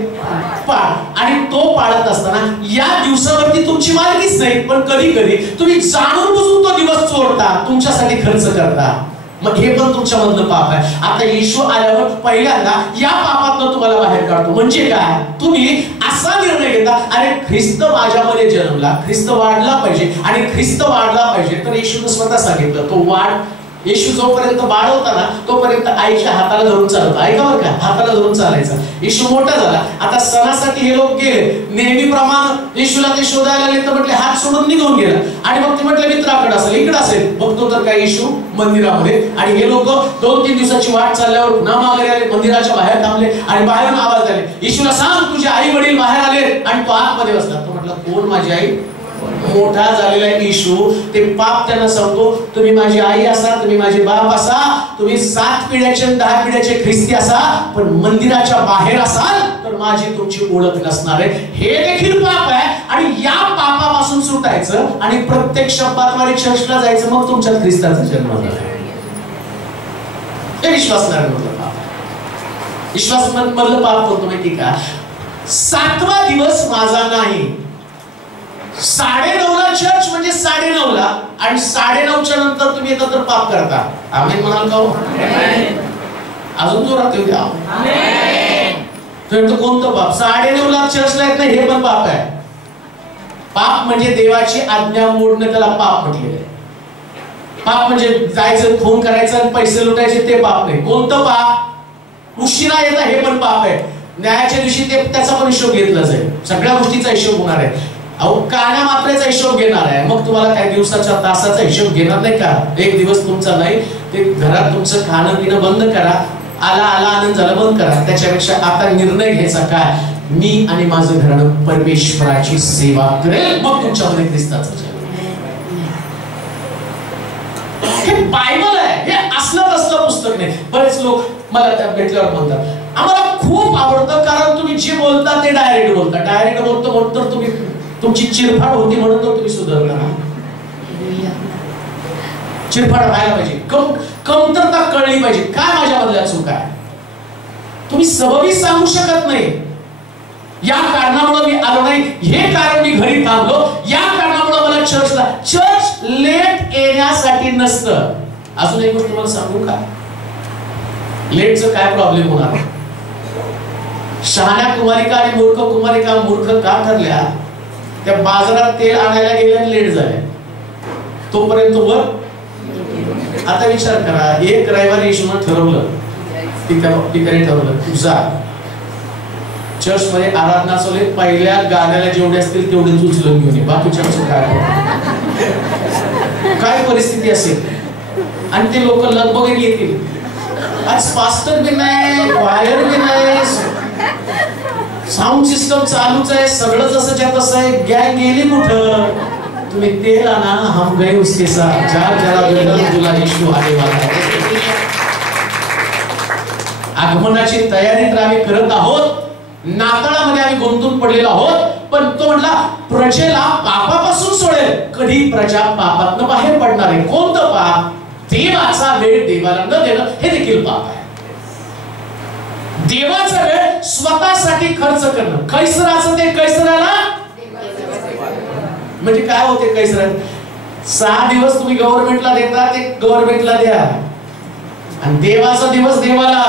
पाळ. आणि तो पाळत असताना या दिवसावरती तुमची मालकीच नाही, पण कधी कधी तुम्ही जाणून बुजून तो दिवस चोरता, तुमच्यासाठी खर्च करता. मग हे पण तुमच्या मधलं पाप आहे. आता येशू आल्यावर पहिल्यांदा या पापातनं तुम्हाला बाहेर काढतो. म्हणजे काय, तुम्ही असा निर्णय घेता, अरे ख्रिस्त माझ्यामध्ये जन्मला, ख्रिस्त वाढला पाहिजे. आणि ख्रिस्त वाढला पाहिजे तर येशूने स्वतः सांगितलं, तो वाढ येशू जोपर्यंत बाळ होता ना तोपर्यंत आईच्या हाताला धरून चालत. ऐका बरं का, हाताला धरून चालायचा. येशू मोठा झाला, आता सणासाठी हे लोक गेले, नेहमीप्रमाणे येशूला ते शोधायला आले, तर म्हटले हात सोडून निघून गेला. आणि मग ते म्हटले मित्राकडे असेल, इकडे असेल. बघतो तर काय येशू मंदिरामध्ये. आणि हे लोक 2-3 दिवसाची वाट चालल्यावर पुन्हा माघारी आले, मंदिराच्या बाहेर थांबले आणि बाहेरून आवाज आले, येशूला सांग तुझे आई वडील बाहेर आले. आणि तो आतमध्ये बसला. तो म्हटला, कोण माझी आई? मोठा झालेला येशू ते पाप त्यांना सांगतो, तुम्ही माझी आई असा, तुम्ही माझे बाप असा, तुम्ही 7 पिढ्याचे 10 पिढ्याचे ख्रिस्ती असा, पण मंदिराच्या बाहेर असाल तर माझी तुमची ओळख नसणार आहे. हे देखील पाप आहे. आणि या पापापासून सुटायचं आणि प्रत्येक शब्दाद्वारे चर्चला जायचं, मग तुमच्यात ख्रिस्ताचा जन्म झाला. हे विश्वास नाही मधलं पाप. विश्वास मधलं पाप कोणतं माहिती का, 7वा दिवस माझा नाही. 9:30ला चर्च म्हणजे 9:30ला, आणि 9:30च्या नंतर तुम्ही येता तर पाप करता. आमेन म्हणाल का? अजून जोरात येऊ द्या. आमेन. कोणतं पाप? 9:30ला चर्चला येत नाही, हे पण पाप आहे. पाप म्हणजे देवाची आज्ञा मोडणं, त्याला पाप म्हटलेलं आहे. पाप म्हणजे जायचं, खून करायचं आणि पैसे लुटायचे, ते पाप नाही. कोणतं पाप? उशिरा येतं, हे पण पाप आहे. न्यायाच्या दिवशी ते त्याचा पण हिशोब घेतला जाईल. सगळ्या गोष्टीचा हिशोब होणार आहे. अहो, काना मात्रेचा हिशोब घेणार आहे. मग तुम्हाला काही दिवसाच्या तासाचा हिशोब घेणार नाही का? एक दिवस तुमचा नाही, ते घरात तुमचं खाणं पिणं बंद करा. आला आनंद झाला, बंद करा. त्याच्यापेक्षा आता निर्णय घ्यायचा काय, मी आणि माझं घराणं परमेश्वराची सेवा करेल, मग तुमच्यामध्ये ख्रिस्ताचं जन्म. हे बायबल आहे, हे असलं तसलं पुस्तक नाही. बरेच लोक मला त्या भेटल्यावर म्हणतात, आम्हाला खूप आवडतं कारण तुम्ही जे बोलता ते डायरेक्ट बोलता. डायरेक्ट बोलतो म्हणून तर तुम्ही, तुमची चिरफाड होती म्हणून तर तुम्ही सुधारता. चिरफाड व्हायला पाहिजे, कमतरता कळली पाहिजे. काय माझ्यामधल्या चूक आहे, तुम्ही सबबी सांगू शकत नाही. या कारणामुळे मी आलो नाही, हे कारण मी घरी थांबलो, या कारणामुळे मला चर्च लेट येण्यासाठी नसतं. अजून एक गोष्ट तुम्हाला सांगू का, लेटचं काय प्रॉब्लेम होणार. शहाण्या कुमारिका आणि मूर्ख कुमारिका मूर्ख का ठरल्या, त्या बाजारात तेल आणायला गेल्या, लेट झाले, तोपर्यंत वर. आता विचार करा, एक रविवारी येशूनं ठरवलं, ठिकाणी ठरवलं, तुझा चर्च मध्ये आराधना चालू, पहिल्या गाण्याला जेवढे असतील तेवढेच उचलून घेऊन ये, बाकीच्या काय परिस्थिती असेल. आणि ते लोक लगबग येतील. आज पास्टर बी नाही, वायर बी नाही, साऊंड सिस्टम चालूच आहे, सगळं जसं ज्या तसं आहे. गॅंग गेली कुठं? तुम्ही तेल आणा, हम गए उसके साथ, जरा तुला येशू आने वाला है. आगमनाची तयारी तर आम्ही करत आहोत, नाताळामध्ये आम्ही गुंतून पडलेलो आहोत. पण तो म्हटला प्रजेला पापापासून सोडेल. कधी प्रजा पापातनं बाहेर पडणार आहे. कोणतं पाप? देवाचा वेळ देवाला न देणं, हे देखील पाप आहे. देवाचा वेळ स्वतःसाठी खर्च करणं. कैसराचं ते कैसराला, म्हणजे काय होते कैसरात? 6 दिवस तुम्ही गव्हर्नमेंटला देता, ते गव्हर्नमेंटला द्या. आणि देवाचा दिवस देवाला,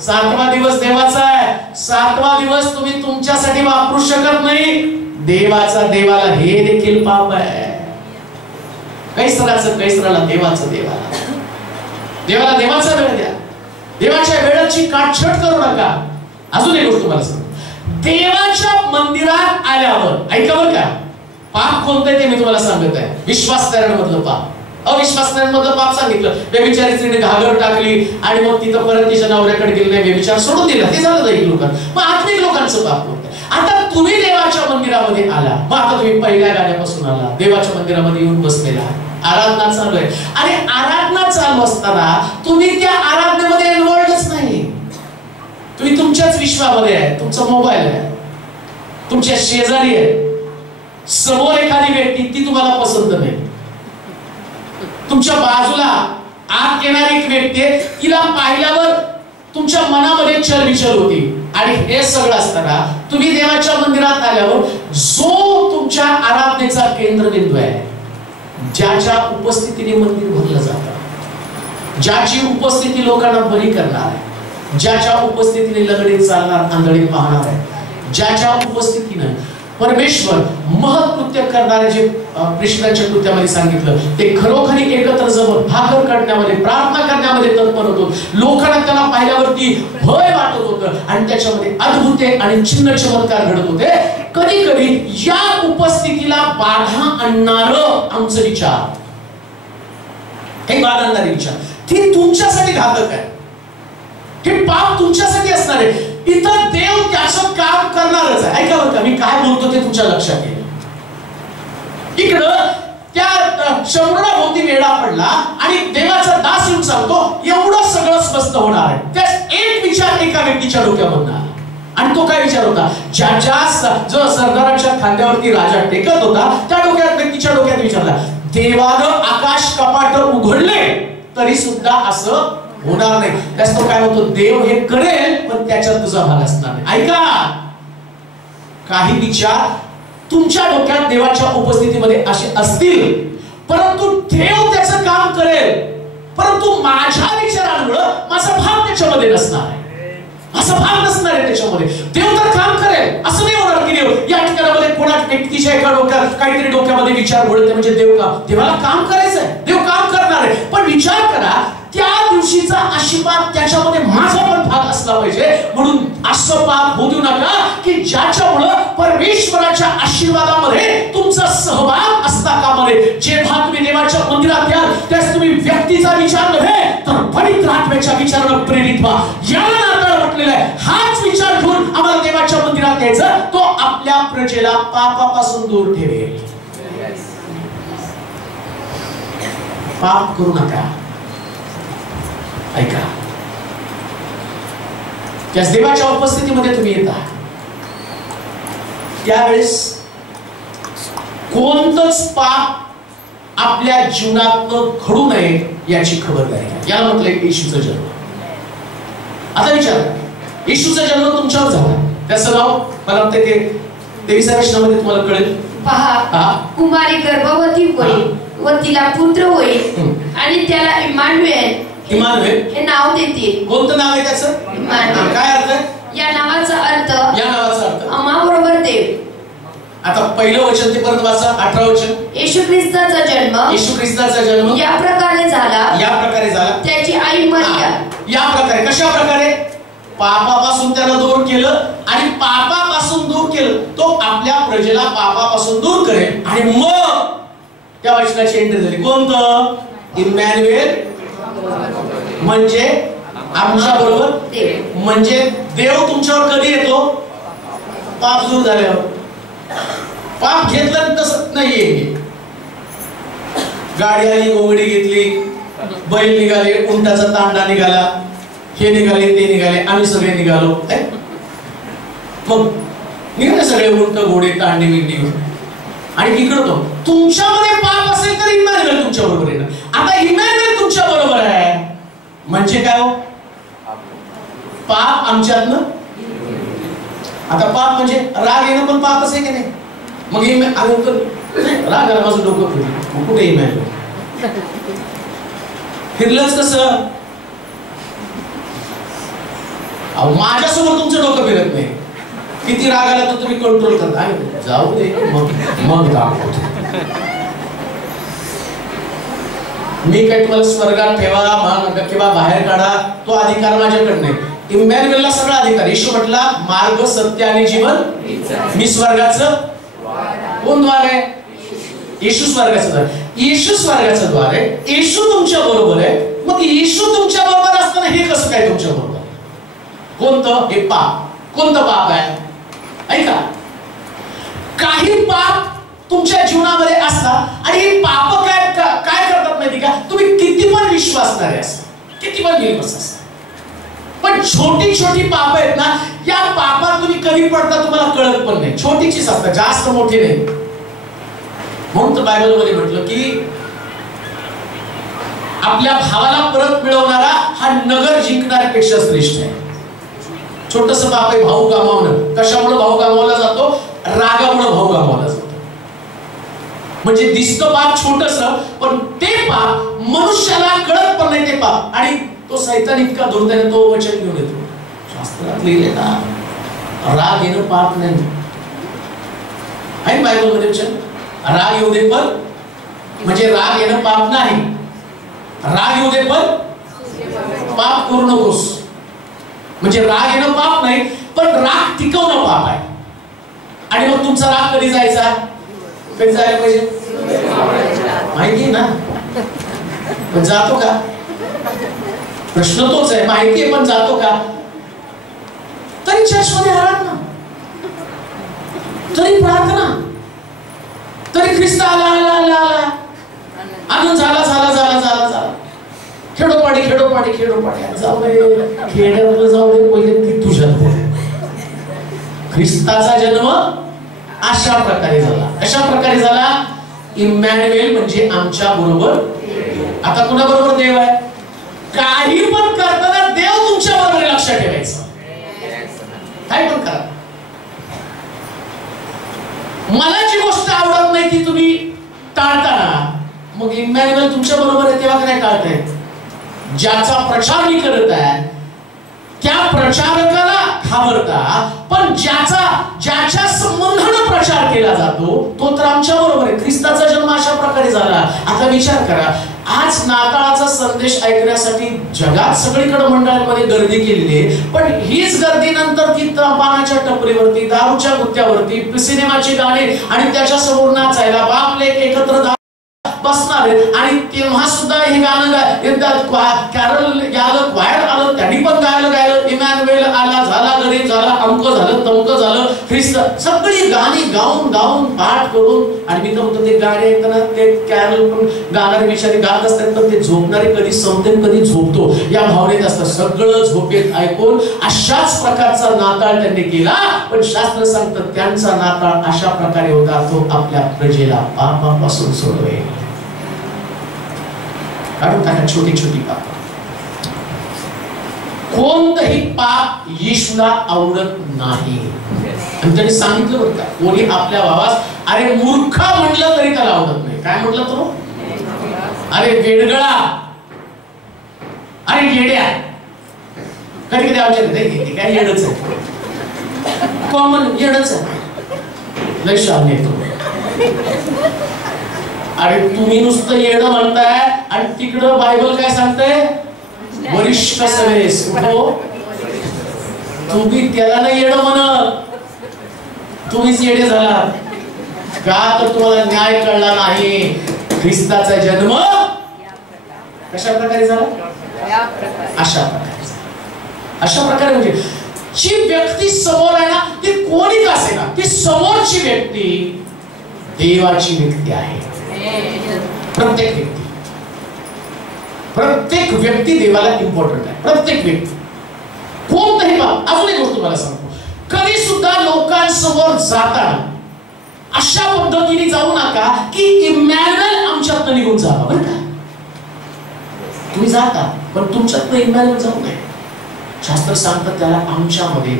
7वा दिवस देवाचा आहे. 7वा दिवस तुम्ही तुमच्यासाठी वापरू शकत नाही, देवाचा देवाला. हे देखील पाप आहे. कैसराचं कैसराला, देवाचं देवाला. देवाला देवाचा वेळ द्या. देवाच्या वेळाची काटछट करू नका. अजून एक गोष्ट तुम्हाला सांगतो, देवाच्या मंदिरात आल्यावर, ऐका बरं का, पाप कोणतं आहे ते मी तुम्हाला सांगत आहे. विश्वास करण्यामधलं पाप, अविश्वास करण्यामधलं पाप सांगितलं. व्यभिचारी स्त्रीने घागर टाकली आणि मग तिथं परत तिच्या नवऱ्याकडे गेली नाही, व्यभिचार सोडून दिला, ते झालं दैहिक लोकांना. मग आत्मिक लोकांचं पाप होतं. आता तुम्ही देवाच्या मंदिरामध्ये आला, मग आता तुम्ही पहिल्या गाण्यापासून आला, देवाच्या मंदिरामध्ये येऊन बसलेला, आराधना चालू आहे. आणि आराधना चालू असताना तुम्ही त्या आराधनेमध्ये इन्व्हॉल्वच नाही. तुम्ही तुमच्याच विश्वामध्ये आहे. तुमचा मोबाईल आहे, तुमच्या शेजारी आहे, समोर एखादी व्यक्ती, ती तुम्हाला पसंत नाही, तुमच्या बाजूला आत येणारी एक व्यक्ती आहे, तिला पाहिल्यावर तुमच्या मनामध्ये चलबिचल होती. आणि हे सगळं असताना तुम्ही देवाच्या मंदिरात आल्यावर जो तुमच्या आराधनेचा केंद्रबिंदू आहे, ज्याच्या उपस्थितीने मंदिर भरलं जातं, ज्याची उपस्थिती लोकांना बरी करणार आहे, ज्याच्या उपस्थितीने लगडीत चालणार, आंधळी पाहणार आहे, ज्याच्या उपस्थितीने परमेश्वर महत्कृत्य करणारे जे कृष्णाच्या कृत्यामध्ये सांगितलं ते खरोखरी एकत्र जमून भाकर काढण्यामध्ये, प्रार्थना करण्यामध्ये तत्पर होतो. लोकांना त्याला पाहिल्यावरती भय वाटत होतं आणि त्याच्यामध्ये अद्भुते आणि चिन्ह चमत्कार घडत होते. कधी कधी या उपस्थितीला बाधा आणणारं आमचं विचार, हे बाधा आणणारे विचार, ती तुमच्यासाठी घातक आहे, हे पाप तुमच्यासाठी असणार आहे. इथं देव त्याचं काम करणारच आहे. ऐका बरं का, मी काय बोलतो ते तुमच्या लक्षात येईल. इकडं त्या शंभराभोवती वेढा पडला आणि देवाचा दास येऊन सांगतो एवढं सगळं स्वस्त होणार आहे. त्यात एक विचार एका व्यक्तीच्या डोक्यामधून आला आणि तो काय विचार होता, जो सरदाराच्या खांद्यावरती राजा टेकत होता त्या व्यक्तीच्या डोक्यात विचारला, देवानं आकाश कपाट उघडले तरी सुद्धा असं होणार नाही. त्यास तो काय म्हणतो, देव हे करेल पण त्याच्यात तुझा भाग असणार नाही. ऐका, काही विचार तुमच्या डोक्यात देवाच्या उपस्थितीमध्ये असे असतील, परंतु देव त्याचं काम करेल, परंतु माझ्या विचारांमुळे माझा भाग त्याच्यामध्ये नसणार आहे, माझा भाग नसणार आहे त्याच्यामध्ये. देव तर काम करेल, असं नाही होणार की देव या ठिकाणामध्ये कोणा व्यक्तीच्या एका डोक्यात काहीतरी डोक्यामध्ये विचार घोळते म्हणजे देव काम, देवाला काम करायचंय, देव काम करणार आहे. पण विचार करा, त्या दिवशीचा आशीर्वाद त्याच्यामध्ये माझा पण भाग असला पाहिजे. म्हणून असं पाप होऊ देऊ नका की ज्याच्यामुळं परमेश्वराच्या आशीर्वादामध्ये तुमचा सहभाग असता कामा नये. जेव्हा तुम्ही देवाच्या मंदिरात याल त्यास तुम्ही व्यक्तीचा विचार नव्हे तर पवित्र आत्म्याच्या विचारानं प्रेरित व्हा. याला नाताळ म्हटलेलं आहे. हाच विचार घेऊन आम्हाला देवाच्या मंदिरात यायचं, तो आपल्या प्रजेला पापापासून दूर ठेवेल. पाप करू नका. ऐका, त्या देवाच्या उपस्थितीमध्ये तुम्ही येता त्यावेळेस कोणतंच पाप आपल्या जीवनात घडू नये याची खबरदारी घ्या. याला म्हटलंय येशूचा जन्म. आता विचार, येशूचा जन्म तुमच्यावर झाला, त्याचं नाव मला वाटतं ते 23व्या वचनामध्ये तुम्हाला कळेल. पहा, कुमारी गर्भवती होईल व तिला पुत्र होईल आणि त्याला इम्मानुएल हे नाव देतील. कोणतं नाव आहे त्याचं? काय अर्थ आहे या नावाचा अर्थ? या नावाचा अर्थ आम्हा बरोबर देव. आता पहिलं वचन ते परत वाचा, 18 वचन. येशू ख्रिस्ताचा जन्म या प्रकारे झाला, त्याची आई मरिया या प्रकारे. कशा प्रकारे? पापापासून त्याला दूर केलं आणि पापापासून दूर केलं तो आपल्या प्रजेला पापापासून दूर करेल. आणि मग त्या वचनाची एंट्री झाली. कोणतं? इम्मॅन्युएल, म्हणजे आमच्या बरोबर देव. म्हणजे देव तुमच्यावर कधी येतो? पाप दूर झाल्यावर. पाप घेतलं तसं नाहीये. गाडी आली, गोंगडी घेतली, बैल निघाले, उंटाचा तांडा निघाला, हे निघाले, ते निघाले, आम्ही सगळे निघालो. मग निघाले सगळे उंट, घोडे, तांडी बिंडी. आणि इकडं तुमच्यामध्ये पाप असेल तर इम्मॅन्युएल तुमच्या बरोबर आहे. आता इम्मॅन्युएल तुमच्या बरोबर आहे म्हणजे काय हो? पाप आमच्यातनं. आता पाप म्हणजे राग येणं पण पापच आहे की नाही? मग राग आला माझं डोकं फिरलं, कुठे इम्मॅन्युएल फिरलंच कसं? माझ्यासमोर तुमचं डोकं फिरत नाही. किती राग आला तर तुम्ही कंट्रोल करता. जाऊ दे, मग दाखवतो. मी काय तुम्हाला स्वर्गात ठेवा किंवा बाहेर काढा तो अधिकार माझ्याकडे नाही. इम्मॅन्युएलला सगळा अधिकार. येशू म्हटला मार्ग, सत्य आणि जीवन, मी स्वर्गाचं कोण द्वार आहे? येशू स्वर्गाचं द्वार. येशू स्वर्गाचं द्वार आहे. येशू तुमच्या बरोबर आहे. मग येशू तुमच्या बरोबर असताना हे कसं काय तुमच्या बरोबर? कोणतं? हे पाप. कोणतं पाप आहे? ऐका, काही पाप तुमच्या जीवनामध्ये असतात आणि हे पाप काय करतात माहिती का? तुम्ही किती पण विश्वासणारे असता, किती पण विश्वास असता, पण छोटी छोटी पाप आहेत ना, या पापात तुम्ही कधी पडता तुम्हाला कळत पण नाही. छोटीचीच असतात, जास्त मोठी नाही. म्हणून तर बायबलमध्ये म्हटलं की आपल्या भावाला परत मिळवणारा हा नगर जिंकणाऱ्यापेक्षा श्रेष्ठ आहे. छोटस पाप आहे भाऊ गमावणं. कशामुळे भाऊ गमावला जातो? रागामुळे भाऊ गमावला जातो. म्हणजे दिसतं पाप छोटस, पण ते पाप मनुष्याला कळत पण नाही ते पाप. आणि तो सैतान इतका दुर्दैव तो वचन घेऊन येतो. शास्त्रात लिहिले ना, राग येणं पाप नाही आहे. बायबल मध्ये वचन राग येऊ दे पण, म्हणजे राग येणं पाप नाही. राग येऊ दे पण पाप करू नकोस. म्हणजे राग येणं पाप नाही, पण राग टिकवणं पाप आहे. आणि मग तुमचा राग कधी जायचा? कधी जायला पाहिजे? माहिती ना, पण जातो का? प्रश्न तोच आहे. माहिती आहे पण जातो का? तरी चर्चमध्ये आराधना, तरी प्रार्थना, तरी ख्रिस्त आला आला आला आला, आनंद झाला झाला झाला झाला झाला, खेडोपाडी खेडोपाडी खेडोपाडी, जाऊ दे खेड्यावर जाऊ दे, पहिले ती तुझ्यात. ख्रिस्ताचा जन्म अशा प्रकारे झाला. कशा प्रकारे झाला? इमॅन्युएल म्हणजे आमच्या बरोबर. आता कुणा बरोबर देव आहे? काही पण करताना देव तुमच्या बरोबर, लक्षात ठेवायचं. काय पण करा. मला जी गोष्ट आवडत नाही ती तुम्ही टाळताना, मग इमॅन्युएल तुमच्या बरोबर आहे तेव्हा काय टाळताय? ज्याचा प्रचार मी करत आहे त्या प्रचारकाला घाबरता, पण ज्याच्या संबंधाने प्रचार केला जातो तो तर आमच्या बरोबर आहे. ख्रिस्ताचा जन्म अशा प्रकारे झाला. आता विचार करा, आज नाताळाचा संदेश ऐकण्यासाठी जगात सगळीकडे मंडळांमध्ये गर्दी केलेली आहे, पण हीच गर्दी नंतर ती पानाच्या टपरीवरती, दारूच्या गुत्त्यावरती, सिनेमाची गाणी आणि त्याच्या समोर नाचायला बाप लेक एकत्र बसणार आणि तेव्हा सुद्धा हे गाणं कॅरल गायलं, क्वायर आलं, त्यांनी पण गायलं, इमॅन्युएल आला, झाला गरीब झाला, अमक झालं, तमक झालं, ख्रिस्त, सगळी गाणी गाऊन गाऊन पाठ करून. आणि मी तर म्हणतो ते गाणी ऐकताना ते कॅरल पण गाणारे बिचारे गात असतात, पण ते झोपणारे कधी संपते कधी झोपतो या भावनेत असतात. सगळं झोपेत ऐकून अशाच प्रकारचा नाताळ त्यांनी केला. पण शास्त्र सांगतं त्यांचा नाताळ अशा प्रकारे होता, तो आपल्या प्रजेला पापापासून सोडवेल. काढून टाका छोटी छोटी पाप. कोणतंही पाप येशूला आवडत नाही. आणि त्यांनी सांगितलं बरं का, कोणी आपल्या भावास अरे मूर्खा म्हटलं तरी त्याला आवडत नाही. काय म्हटलं तो? अरे वेडगळा, अरे येड्या. कधी कधी आमच्या घरी काय येडच आहे, कॉमन येडच आहे, लय शहाणे तो. अरे तुम्ही नुसतं येडं म्हणताय आणि तिकडं बायबल काय सांगतंय? वरिष्ठ सवेस हो, तुम्ही त्याला नाही येडं म्हणत, तुम्हीच येडे झाला का? तर तुम्हाला न्याय कळला नाही. ख्रिस्ताचा जन्म कशा प्रकारे झाला? अशा प्रकारे. अशा प्रकारे म्हणजे जी व्यक्ती समोर आहे ना, ती कोणी का असेना, ती समोरची व्यक्ती देवाची व्यक्ती आहे. प्रत्येक व्यक्ती देवाला इम्पॉर्टंट आहे. प्रत्येक व्यक्ती. कोणताही बाब. अजून एक गोष्ट तुम्हाला सांगतो, कधी सुद्धा लोकांसमोर जाताना अशा पद्धतीने जाऊ नका की इमॅन्युएल आमच्यातनं निघून जावा. बरं का, तुम्ही जाता पण तुमच्यातनं इमॅन्युएल जाऊ नये. शास्त्र सांगतं त्याला आमच्यामध्ये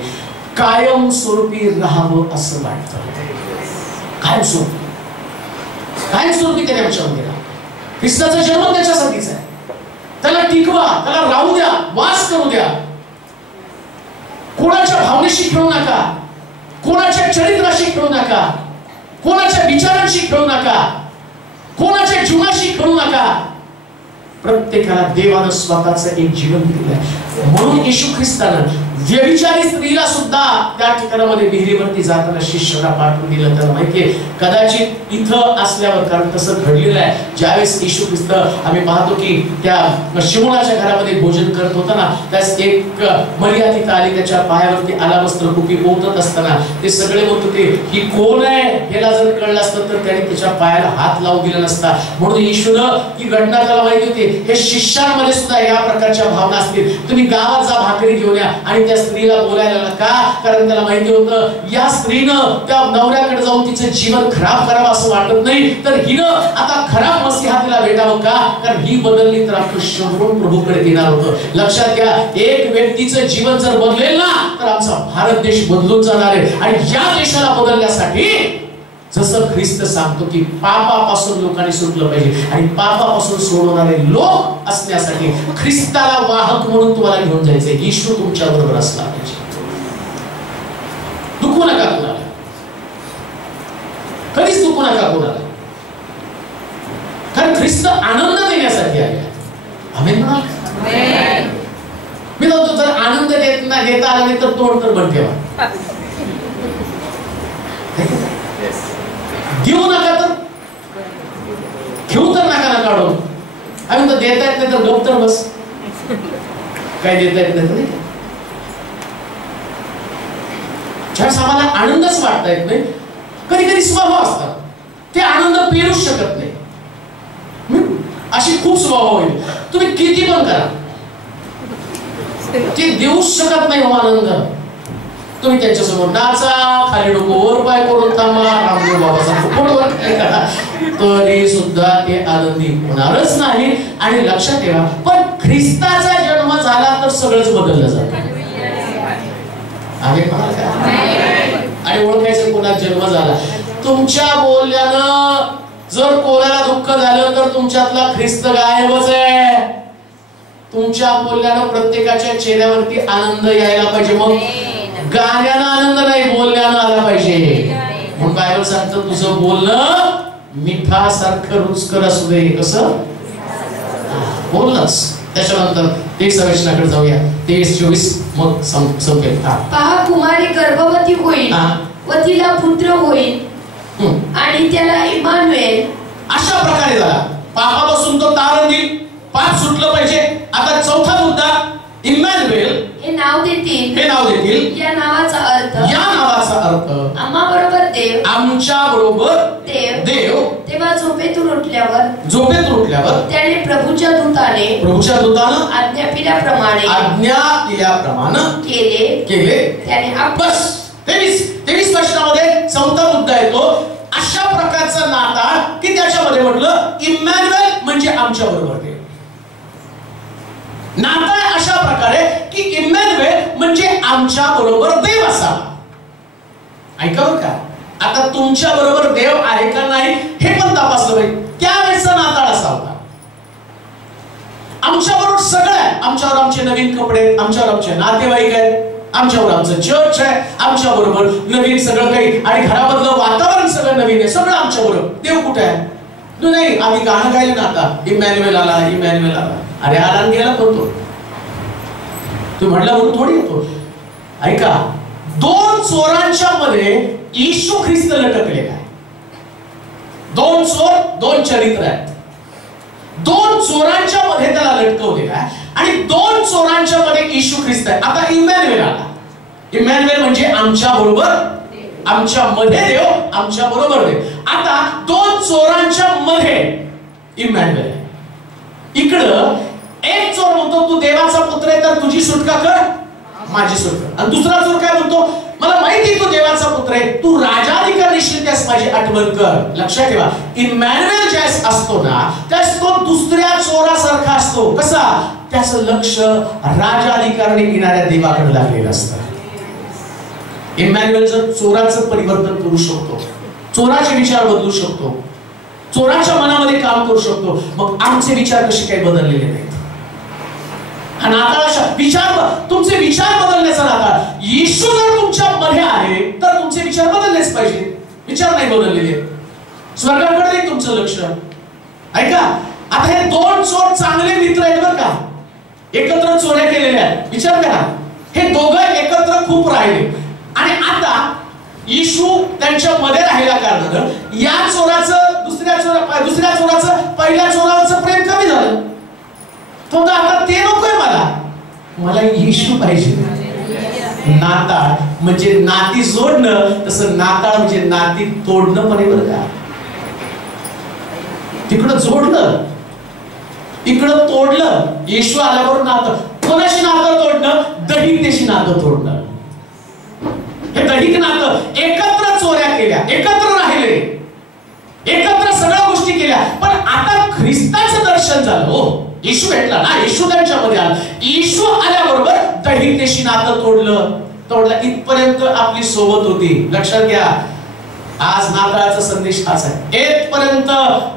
कायमस्वरूपी राहावं असं वाटतं. कायमस्वरूपी त्याने आमच्यामध्ये राहा. ख्रिस्ताचा जन्म त्याच्यासाठीच आहे. त्याला टिकवा, त्याला राहू द्या, वास करू द्या. कोणाच्या भावनेशी खेळू नका, कोणाच्या चरित्राशी खेळू नका, कोणाच्या विचारांशी खेळू नका, कोणाच्या जीवनाशी खेळू नका. प्रत्येकाला देवानं स्वतःचं एक जीवन दिलेलं आहे. म्हणून येशू ख्रिस्तानं व्यभिचारी स्त्रीला सुद्धा त्या ठिकाणामध्ये विहिरीवरती जाताना शिष्याला पाठवून दिलं. तर माहितीये कदाचित इथं असल्यावर, कारण तसं घडलेलं आहे, ज्यावेळेस येशू ख्रिस्त आम्ही पाहतो की त्या शिमोनाच्या घरामध्ये भोजन करत होता ना, त्यास एक मरिया तिथं आली, त्याच्या पायावरती आलाबस्त्र कुपी ओतत असताना ते सगळे म्हणत होते ही कोण आहे. याला जर कळलं असतं तर त्याने त्याच्या पायाला हात लावू दिला नसता. म्हणून येशूनं ती घटना त्याला माहिती होती. हे शिष्यांमध्ये सुद्धा या प्रकारच्या भावना असतील. तुम्ही गावात जा, भाकरी घेऊन या आणि त्या स्त्रीला बोलायला लागला. का? कारण त्याला माहिती होतं या स्त्रीनं त्या नवऱ्याकडे जाऊन तिचं जीवन खराब करावं असं वाटत नाही, तर हिनं आता खराब मसीहा तिला भेटावं. का? कारण ही बदलली तर आपण शंभरून प्रभूकडे येणार होतं. लक्षात घ्या, एक व्यक्तीचं जीवन जर बदलेल ना तर आमचा भारत देश बदलून जाणार आहे. आणि या देशाला बदलण्यासाठी जसं ख्रिस्त सांगतो की पापापासून लोकांनी सुटलं पाहिजे, आणि पापापासून सोडवणारे लोक असण्यासाठी ख्रिस्ताला वाहक म्हणून तुम्हाला घेऊन जायचंय. येशू तुमच्या बरोबर असला पाहिजे. दुखू नका कोणाला, कधीच दुखू नका कोणाला, कारण ख्रिस्त आनंद देण्यासाठी आले. आमेन म्हणाल? मी म्हणतो जर आनंद देता आला नाही तर तोंड तर बंद ठेवा. देऊ नका तर घेऊ तर नका ना काढून. आम्ही तर देता येत नाही तर गप तर बस. काय देता येत नाही तर ज्यावेळेस आम्हाला आनंदच वाटता येत नाही, कधी कधी स्वभाव असतात ते आनंद पेरूच शकत नाही. अशी खूप स्वभाव होईल, तुम्ही किती पण करा ते देऊच शकत नाही. हो आनंद तुम्ही त्यांच्यासमोर नाचा, खाली डोकं वर पाय करून थांबा, रामदेव बाबाचा फोटोवर करा, तरी सुद्धा ते आनंदी होणारच नाही. आणि लक्षात ठेवा, पण ख्रिस्ताचा जन्म झाला तर सगळंच बदललं जातं. आणि ओळखायचं कोणाचा जन्म झाला. तुमच्या बोलण्यानं जर कोणाला दुःख झालं तर तुमच्यातला ख्रिस्त गायबच आहे. तुमच्या बोलण्यानं प्रत्येकाच्या चेहऱ्यावरती आनंद यायला पाहिजे. मग गाण्यानं आनंद नाही, बोलण्यानं आला पाहिजे. म्हणून बायबल सांगतं तुझं बोलणं मिठासारखं रुचकर असू दे. कसं बोलणंच. त्याच्यानंतर 23 वचनाकडे जाऊया. 23-24 मग संपेल. पहा, कुमारी गर्भवती होईल व तिला पुत्र होईल आणि त्याला इमानुएल. अशा प्रकारे झाला. पापापासून तो तारण देईल, पाप सुटलं पाहिजे. आता चौथा मुद्दा, इम्मॅन्युएल हे नाव देतील. हे नाव देतील. या नावाचा अर्थ आम्हा बरोबर देव, आमच्या बरोबर देव. तेव्हा झोपेतून उठल्यावर त्याने प्रभूच्या दूतानं आज्ञा दिल्याप्रमाणे केले. त्याने बस 23 वर्षामध्ये चौथा मुद्दा येतो. अशा प्रकारचा नाता की त्याच्यामध्ये म्हटलं इम्मॅन्युएल म्हणजे आमच्या बरोबर देव. नाता अशा प्रकारे की इम्मॅन्युएल म्हणजे आमच्या बरोबर देव असावा. ऐका बरं का, आता तुमच्या बरोबर देव आहे का नाही हे पण तपासलं पाहिजे. त्यावेळेचा नाता असावा. आमच्या बरोबर सगळं आहे. आमच्यावर आमचे नवीन कपडे, आमच्यावर आमचे नातेवाईक आहेत, आमच्यावर आमचं चर्च आहे, आमच्या बरोबर नवीन सगळं काही, आणि घरामधलं वातावरण सगळं नवीन आहे, सगळं आमच्या बरोबर. देव कुठे आहे? नाही, आम्ही गाणं गायलं ना आता, इम्मॅन्युएल आला, इम्मॅन्युएल आला. अरे आला गेला बोलतो तू म्हटला म्हणून थोडी येतो. ऐका, 2 चोरांच्या मध्ये येशू ख्रिस्त लटकलेला आहे. 2 चोर, 2 चरित्र आहेत. 2 चोरांच्या मध्ये त्याला लटकवलेला आहे आणि 2 चोरांच्या मध्ये येशू ख्रिस्त आहे. आता इम्मॅन्युएल आला. इम्मॅन्युएल म्हणजे आमच्या बरोबर, आमच्या मध्ये देव, आमच्या बरोबर देव. आता 2 चोरांच्या मध्ये इम्मॅन्युएल आहे. इकडं एक चोर म्हणतो तू देवाचा पुत्र आहे तर तुझी सुटका कर, माझी सुटका. आणि दुसरा चोर काय म्हणतो, मला माहिती तू देवाचा पुत्र आहे, तू राजाधिकारी त्यास माझी आठवण कर. लक्षात ठेवा, इम्मॅन्युएल ज्यास असतो ना त्यास तो दुसऱ्या चोरासारखा असतो. कसा? त्याचं लक्ष राजाधिकाराने येणाऱ्या देवाकडे लागलेलं असतं. इम्मॅन्युएल जर चोराचं परिवर्तन करू शकतो, चोराचे विचार बदलू शकतो, चोराच्या मनामध्ये काम करू शकतो, मग आमचे विचार कसे काही बदललेले नाहीत. आणि आता विचार, तुमचे विचार बदलण्याचा नाता. येशू जर तुमच्या मध्ये आहे तर तुमचे विचार बदललेच पाहिजे. विचार नाही बदललेले, स्वर्गाकडे नाही तुमचं लक्ष. ऐका, आता हे 2 चोर चांगले मित्र आहेत बरं का, एकत्र चोऱ्या केलेल्या आहेत. विचार करा, हे दोघं एकत्र खूप राहिले आणि आता येशू त्यांच्या मध्ये राहिल्या कारणानं या चोराचं दुसऱ्या चोराचं पहिल्या चोरावरचं प्रेम कमी झालं. तो आता ते नकोय, मला येशू पाहिजे. नाता म्हणजे नाती जोडणं, तसं नाताळ म्हणजे नाती तोडणं पण आहे बरं का. तिकडं जोडलं, इकडं तोडलं. येशू आल्यावर नातं कोणाशी नातं तोडणं? दहिकतेशी नातं तोडणं. हे दहिक नातं एकत्र चोऱ्या केल्या, एकत्र राहिले, एकत्र सगळ्या गोष्टी केल्या, पण आता ख्रिस्ताचं दर्शन झालं. हो, येशू भेटला ना, येशू त्यांच्यामध्ये आला. येशू आल्याबरोबर दहिकतेशी नातं तोडलं. इथपर्यंत आपली सोबत होती. लक्षात घ्या, आज नाताळाचा संदेश हाच आहे. इथपर्यंत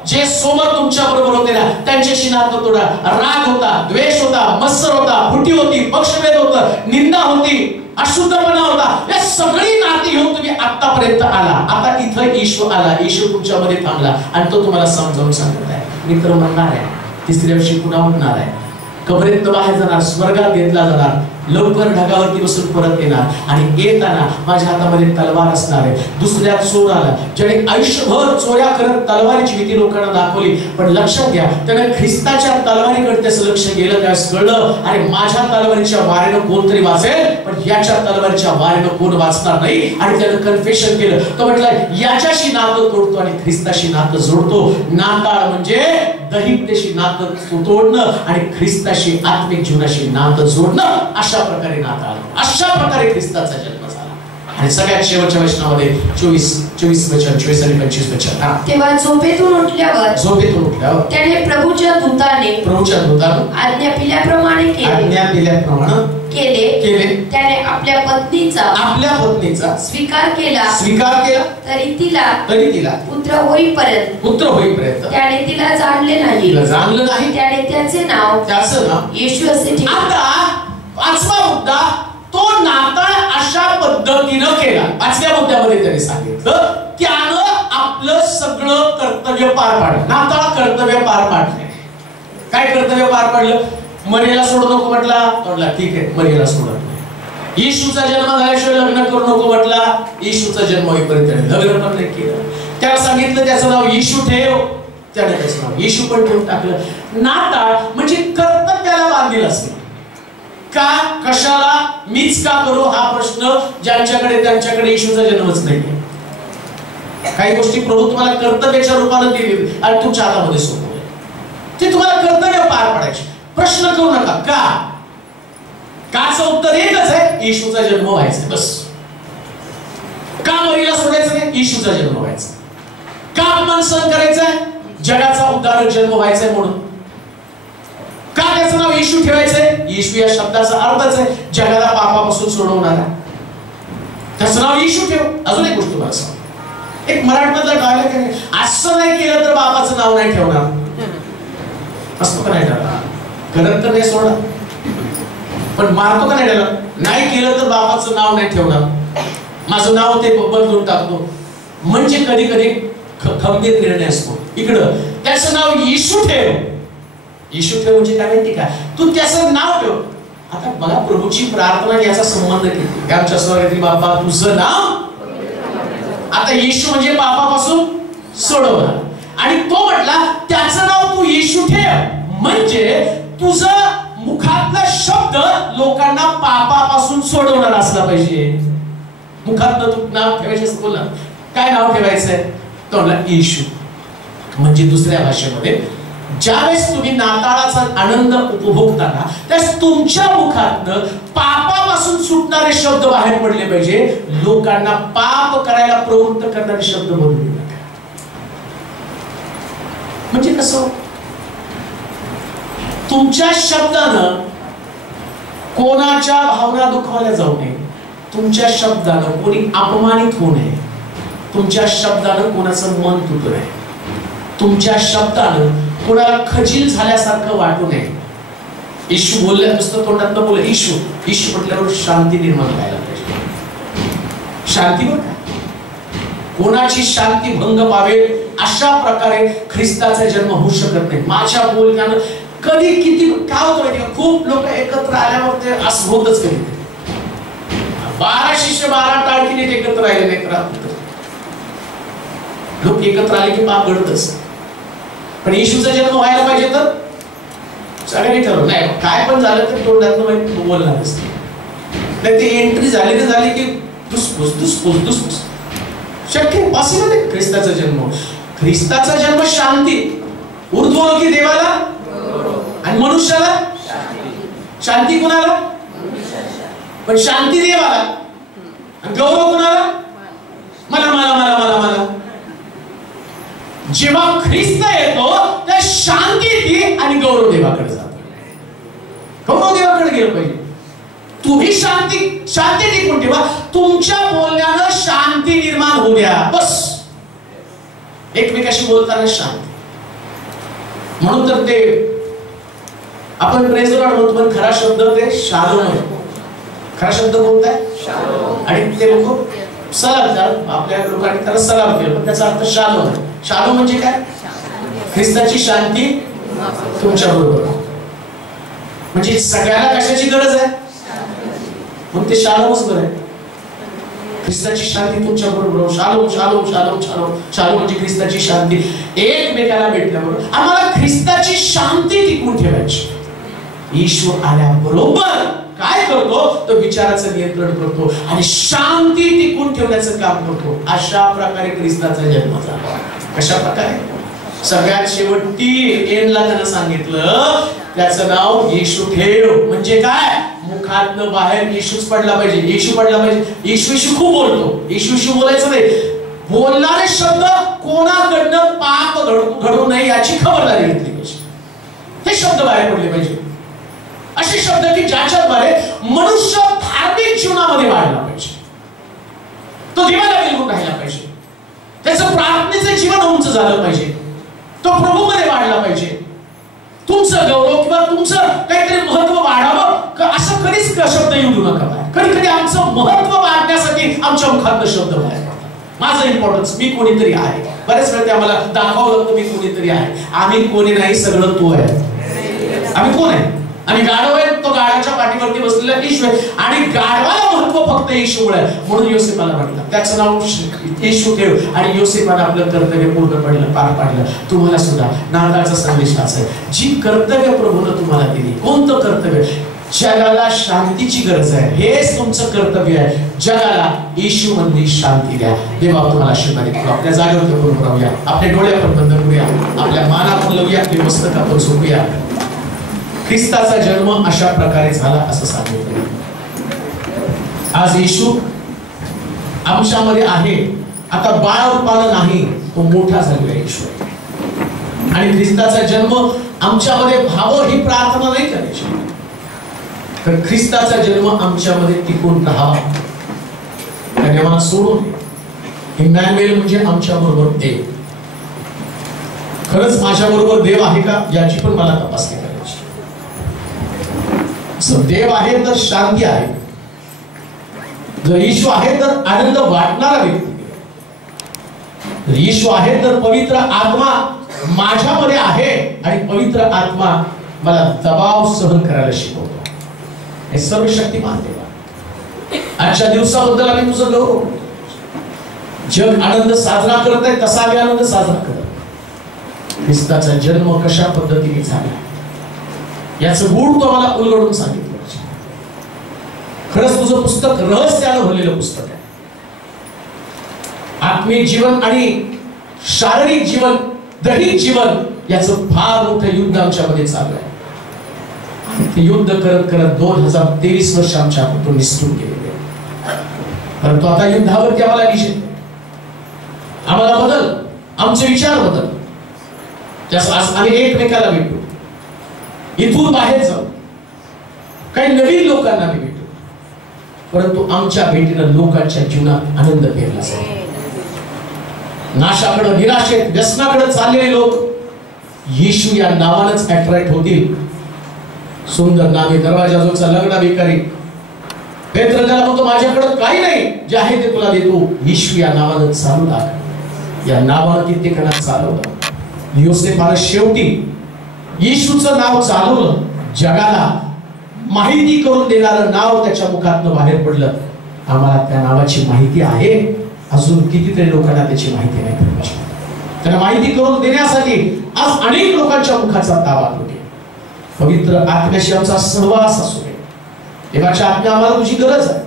जे सोबत तुमच्या बरोबर होते ना, त्यांच्याशी नातं तोडा. राग होता, द्वेष होता, मत्सर होता, फुटी होती, पक्षभेद होता, निंदा होती, अशुद्धपणा होता, या सगळी नाती घेऊन तुम्ही आतापर्यंत आला. आता इथं येशू आला, येशू तुमच्यामध्ये थांबला आणि तो तुम्हाला समजावून सांगत आहे. मित्र म्हणणार आहे, तिसऱ्या दिवशी पुन्हा उठणार आहे, कबरेतनं बाहेर जाणार, स्वर्गात घेतला जाणार, लवकर ढगावरती बसून परत येणार आणि येताना माझ्या हातामध्ये तलवार असणार आहे. दुसऱ्या चोराला ज्याने आयुष्यभर चोऱ्या करत तलवारीची भीती लोकांना दाखवली, पण लक्षात घ्या, त्याने ख्रिस्ताच्या तलवारीकडे त्याचं लक्ष गेलं. त्यास कळलं, अरे माझ्या तलवारीच्या वारेनं कोणतरी वाचेल, पण याच्या तलवारीच्या वारेनं कोण वाचणार नाही. आणि त्यानं कन्फेशन केलं. तो म्हटला, याच्याशी नातं तोडतो आणि ख्रिस्ताशी नातं जोडतो. नाताळ म्हणजे दहिकतेशी नातं तोडणं आणि ख्रिस्ताशी आत्मिक जीवनाशी नातं जोडणं. अशा प्रकारे नाताळ, अशा प्रकारे ख्रिस्ताचा जन्म झाला. आणि सगळ्यात शेवटच्या वचनामध्ये 24 वचन, 24 आणि 25 वचन. तेव्हा झोपेतून उठल्यावर त्याने प्रभूच्या दूताने आज्ञा पिल्याप्रमाणे केले. त्याने आपल्या पत्नीचा स्वीकार केला. तरी तिला पुत्र होईपर्यंत त्याने तिला जाणले नाही. त्याने त्याचे नाव येशू असे ठेवले. पाचवा मुद्दा, तो नाताळ अशा पद्धतीनं केला. पाचव्या मुद्द्यामध्ये त्याने सांगितलं, त्यानं आपलं सगळं कर्तव्य पार पाडलं. नाताळ कर्तव्य पार पाडले. काय कर्तव्य पार पाडलं? मरियेला सोडू नको म्हटला, ठीक आहे, मरियेला सोडत नाही. येशूचा जन्म झाल्याशिवाय लग्न करू नको म्हटला, येशूचा जन्म होईपर्यंत लग्न पण नाही केलं. त्याला सांगितलं त्याचं नाव येशू ठेव, त्याने त्याचं नाव येशू पण ठेवून टाकलं. नाताळ म्हणजे कर्तव्याला बांधील असते. का, कशाला, मीच का करू हा प्रश्न ज्यांच्याकडे त्यांच्याकडे येशूचा जन्मच नाही. काही गोष्टी प्रभू तुम्हाला कर्तव्याच्या रूपाने दिली आणि तुमच्या हातामध्ये सोपवले, ते तुम्हाला कर्तव्य पार पाडायचे. प्रश्न करू नका का. काचं उत्तर एकच आहे, येशूचा जन्म व्हायचा. बस. का मरियेला सोडायचं नाही? येशूचा जन्म व्हायचा. का अपमान सहन करायचा? जगाचा उद्धारक जन्म व्हायचा म्हणून. का त्याचं नाव येशू ठेवायचंय? येशू या शब्दाचा अर्थच आहे जगाला पापापासून सोडवणारा. त्याचं नाव येशू ठेव. अजून एक गोष्ट तुम्हाला सांग, एक मराठमधला डायलॉग आहे, असं नाही केलं तर बापाचं नाव नाही ठेवणार. असं का नाही ठेवणार? करत तर नाही सोडा, पण मारतो का नाही ठेवणार? नाही केलं तर बापाचं नाव नाही ठेवणार, माझं नाव ते बदलून टाकतो. म्हणजे कधी कधी खंबीर निर्णय असतो. इकडं त्याचं नाव येशू ठेव. येशू ठेव म्हणजे काय माहिती का, तू त्याचं नाव ठेव. आता बघा, प्रभूची प्रार्थना याचा संबंध किती. आमच्या स्वर्गातील बाबा तुझं नाव. आता येशू म्हणजे पापापासून सोडवणार. आणि तो म्हटला त्याचं नाव तू येशू ठेव, म्हणजे तुझं मुखातला शब्द लोकांना पापापासून सोडवणार असला पाहिजे. मुखातलं तू नाव ठेवायचं असतं. बोला, काय नाव ठेवायचंय? तो म्हटला येशू. म्हणजे दुसऱ्या भाषेमध्ये, ज्यावेळेस तुम्ही नाताळाचा आनंद उपभोगताना त्यास तुमच्या मुखातनं पापापासून सुटणारे शब्द बाहेर पडले पाहिजे. लोकांना पाप करायला प्रवृत्त करणारे शब्द बोलू नका. म्हणजे कसं, तुमच्या शब्दानं कोणाच्या भावना दुखावल्या जाऊ नये. तुमच्या शब्दानं कोणी अपमानित होऊ नये. तुमच्या शब्दानं कोणाचं मन तुटू नये. तुमच्या शब्दानं कोणाला खजील झाल्यासारखं वाटू नये. येशू बोलल्या नुसतं तोंडातनं बोल, येशू येशू म्हटल्यावर शांती निर्माण व्हायला पाहिजे. शांती बघा, कोणाची शांती भंग पावेल अशा प्रकारे ख्रिस्ताचा जन्म होऊ शकत नाही. माझ्या बोलण्यानं कधी किती काय होतं माहिती का, खूप लोक एकत्र आल्यावर ते असं होतच. कधी 12 शिष्य 12 टाळकीने एकत्र राहिले नाही. लोक एकत्र आले की पाप घडतच. पण येशूचा जन्म व्हायला पाहिजे तर सगळ्यांनी ठरवलं नाही, काय पण झालं तर तोंडातनं बोलणार असते. ते एंट्री झाली तर झाली की दुसपुस शक्य पॉसिबल आहे. ख्रिस्ताचा जन्म शांती, ऊर्ध्वमुखी देवाला आणि मनुष्याला शांती कुणाला? पण शांती देवाला. आणि गौरव कुणाला? मला मला मला मला मला. जेव्हा ख्रिस्त येतो त्या शांती ती आणि गौरव देवाकडे जातो. गौरव देवाकडे गेलं पाहिजे. तुम्ही शांती टिकून ठेवा. तुमच्या बोलण्यानं शांती निर्माण होऊ द्या. बस एकमेकाशी बोलताना शांती. म्हणून तर ते आपण प्रेज द लॉर्ड म्हणतो, पण खरा शब्द ते शालोम आहे. खरा शब्द कोणता आहे? आणि ते लोक सलाम करतात. आपल्या लोकांनी त्याला सलाम केलं, पण त्याचा अर्थ शालोम आहे. शालोम म्हणजे काय? ख्रिस्ताची शांती तुमच्या बरोबर. म्हणजे सगळ्याला कशाची गरज आहे? मग ते शालोमच बरं आहे. ख्रिस्ताची शांती तुमच्या बरोबर. Shalom shalom shalom shalom. Shalom म्हणजे ख्रिस्ताची शांती. एकमेकाला भेटल्याबरोबर आम्हाला ख्रिस्ताची शांती टिकून ठेवायची. ईश्वर आल्याबरोबर काय करतो? तो विचाराचं नियंत्रण करतो आणि शांती टिकून ठेवण्याचं काम करतो. अशा प्रकारे ख्रिस्ताचा जन्म झाला. कशा प्रकारे? सगळ्यात शेवटी एनला त्यानं सांगितलं त्याचं नाव येशू ठेव. म्हणजे काय? मुखातनं बाहेर येशूच पडला पाहिजे. येशू पडला पाहिजे. येशू येशू खूप बोलतो. येशू येशू बोलायचं नाही. बोलणारे शब्द कोणाकडनं पाप घडू नये याची खबरदारी घेतली पाहिजे. हे शब्द बाहेर पडले पाहिजे. असे शब्द की ज्याच्याद्वारे मनुष्य धार्मिक जीवनामध्ये वाढला पाहिजे. तो देवाला विलगून राहिला पाहिजे. त्याचं प्रार्थनेचं जीवन उंच झालं पाहिजे. तो प्रभूमध्ये वाढला पाहिजे. तुमचं गौरव किंवा तुमचं काहीतरी महत्व वाढावं असं कधीच शब्द येऊ देऊ नका. कधी कधी आमचं महत्व वाढण्यासाठी आमच्या मुखातनं शब्द बाहेर पडतात. माझं इम्पॉर्टन्स, मी कोणीतरी आहे. बरेच वेळा आम्हाला दाखवावं लागतं मी कोणीतरी आहे. आम्ही कोणी नाही, सगळं तू आहे. आम्ही कोण आहे? आणि गाढव आहे, तो गाढवाच्या पाठीवरती बसलेला येशू आहे. आणि गाढवाला महत्व फक्त येशूमुळे आहे. म्हणून योसेफाला म्हटलं त्याचं नाव येशू ठेव. आणि योसेफानं आपलं कर्तव्य पूर्ण पार पाडलं. तुम्हाला सुद्धा नाताळचा संदेश हाच आहे. जी कर्तव्य प्रभूनं तुम्हाला दिली. कोणतं कर्तव्य? जगाला शांतीची गरज आहे. हेच तुमचं कर्तव्य आहे. जगाला येशू मधली शांती द्या. देवा तुम्हाला आशीर्वाद देतो. आपल्या जागेवर करून राहूया. आपले डोळे आपण बंद करूया. आपल्या मानावर लावूया. आपली मस्तक आपण झोपूया. ख्रिस्ताचा जन्म अशा प्रकारे झाला असं सांगितलं. आज येशू आमच्यामध्ये आहे. आता बाळ रूपानं नाही, तो मोठा झालेला येशू आहे. आणि ख्रिस्ताचा जन्म आमच्यामध्ये व्हावं ही प्रार्थना नाही करायची, तर ख्रिस्ताचा जन्म आमच्यामध्ये टिकून राहावा. त्याने आम्हाला सोडून इमॅन्युएल म्हणजे आमच्या बरोबर देव. खरंच माझ्या बरोबर देव आहे का याची पण मला तपासणी करायची. देव आहे तर शांती आहे. जर येशू आहे तर आनंद वाटणारा व्यक्ती. जर येशू आहे तर पवित्र आत्मा माझ्यामध्ये आहे आणि पवित्र आत्मा मला दबाव सहन करायला शिकवतो. हे सर्व शक्तिमान देव. आजच्या दिवसाबद्दल आम्ही तुझं गौरव. जग आनंद साजरा करत आहे तसा आम्ही आनंद साजरा करत. ख्रिस्ताचा जन्म कशा पद्धतीने झाला याचं गूढ तो मला उलगडून सांगितलं. खरंच तुझं पुस्तक रहस्यानं भरलेलं पुस्तक आहे. आत्मिक जीवन आणि शारीरिक जीवन, दैहिक जीवन याचं फार मोठं युद्ध आमच्यामध्ये चालू आहे. ते युद्ध करत करत 2023 वर्ष आमच्या हातून निसटून गेलेले. परंतु आता युद्धावरती आम्हाला विजय. आम्हाला बदल, आमचे विचार बदल. आम्ही एकमेकाला भेटू. इथून बाहेर जाऊ. काही नवीन लोकांना मी भेटू. परंतु आमच्या भेटीनं लोकांच्या जीवनात आनंद पेरला जाईल. नाशाकडे, निराशेत, व्यसनाकडे चाललेले लोक येशू या नावानंच अट्रॅक्ट होतील. सुंदर नामे दरवाजाजवळचा लग्न भिकारी पेत्र त्याला म्हणतो माझ्याकडे काही नाही, जे आहे ते तुला देतो. येशू या नावानं चालू लाग. या नावानं कित्येकांना चालवलं. योसेफानं शेवटी येशूचं नाव चालवलं. जगाला माहिती करून देणारं नाव त्याच्या मुखातनं बाहेर पडलं. आम्हाला त्या नावाची माहिती आहे. अजून कितीतरी लोकांना त्याची माहिती नाही. त्यांना माहिती करून देण्यासाठी आज अनेक लोकांच्या मुखाचा ताबा होते. पवित्र आत्म्याशी आमचा सहवास असू दे. देवाच्या आत्म्या आम्हाला तुझी गरज आहे.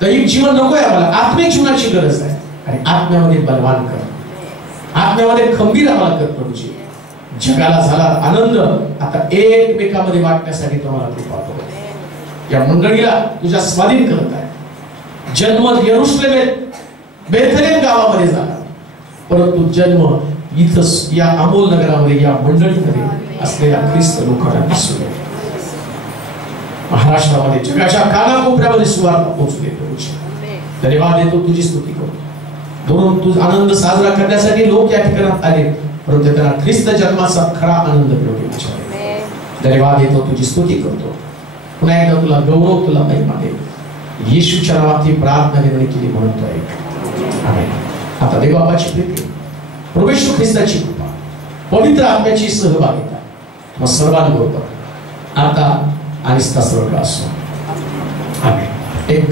दैहिक जीवन नको आहे आम्हाला, आत्मिक जीवनाची गरज आहे. आणि आत्म्यामध्ये बलवान कर, आत्म्यामध्ये खंबीर आम्हाला कर प्रभूजी. जगाला झाला आनंद आता एकमेकांमध्ये वाटण्यासाठी तुम्हाला कृपा करू. या मंडळीला तुझ्या स्वाधीन करत आहे. जन्म यरुशलेमेत बेथलेम गावामध्ये झाला, परंतु जन्म इथं या अमोल नगरामध्ये या मंडळीमध्ये असलेल्या ख्रिस्त लोकांना दिसू दे. महाराष्ट्रामध्ये जगाच्या कानाकोपऱ्यामध्ये सुवार्ता पोहोचू दे. धन्यवाद देतो, तुझी स्तुती करतो. दोन तुझा आनंद साजरा करण्यासाठी लोक या ठिकाणात आले, परंतु त्यांना ख्रिस्त जन्माचा खरा आनंद मिळवून देण्यासाठी धन्यवाद देतो, तुझी स्तुती करतो. पुन्हा एकदा तुला गौरव, तुला महिमा दे. येशूच्या नावात ही प्रार्थना विनंती केली म्हणतोय, आमेन. आता देवबापाची प्रीती, प्रभू येशू ख्रिस्ताची कृपा, पवित्र आत्म्याची सहभागिता मग सर्वांबरोबर आता आणि सदा सर्वदा असो. आमेन. एक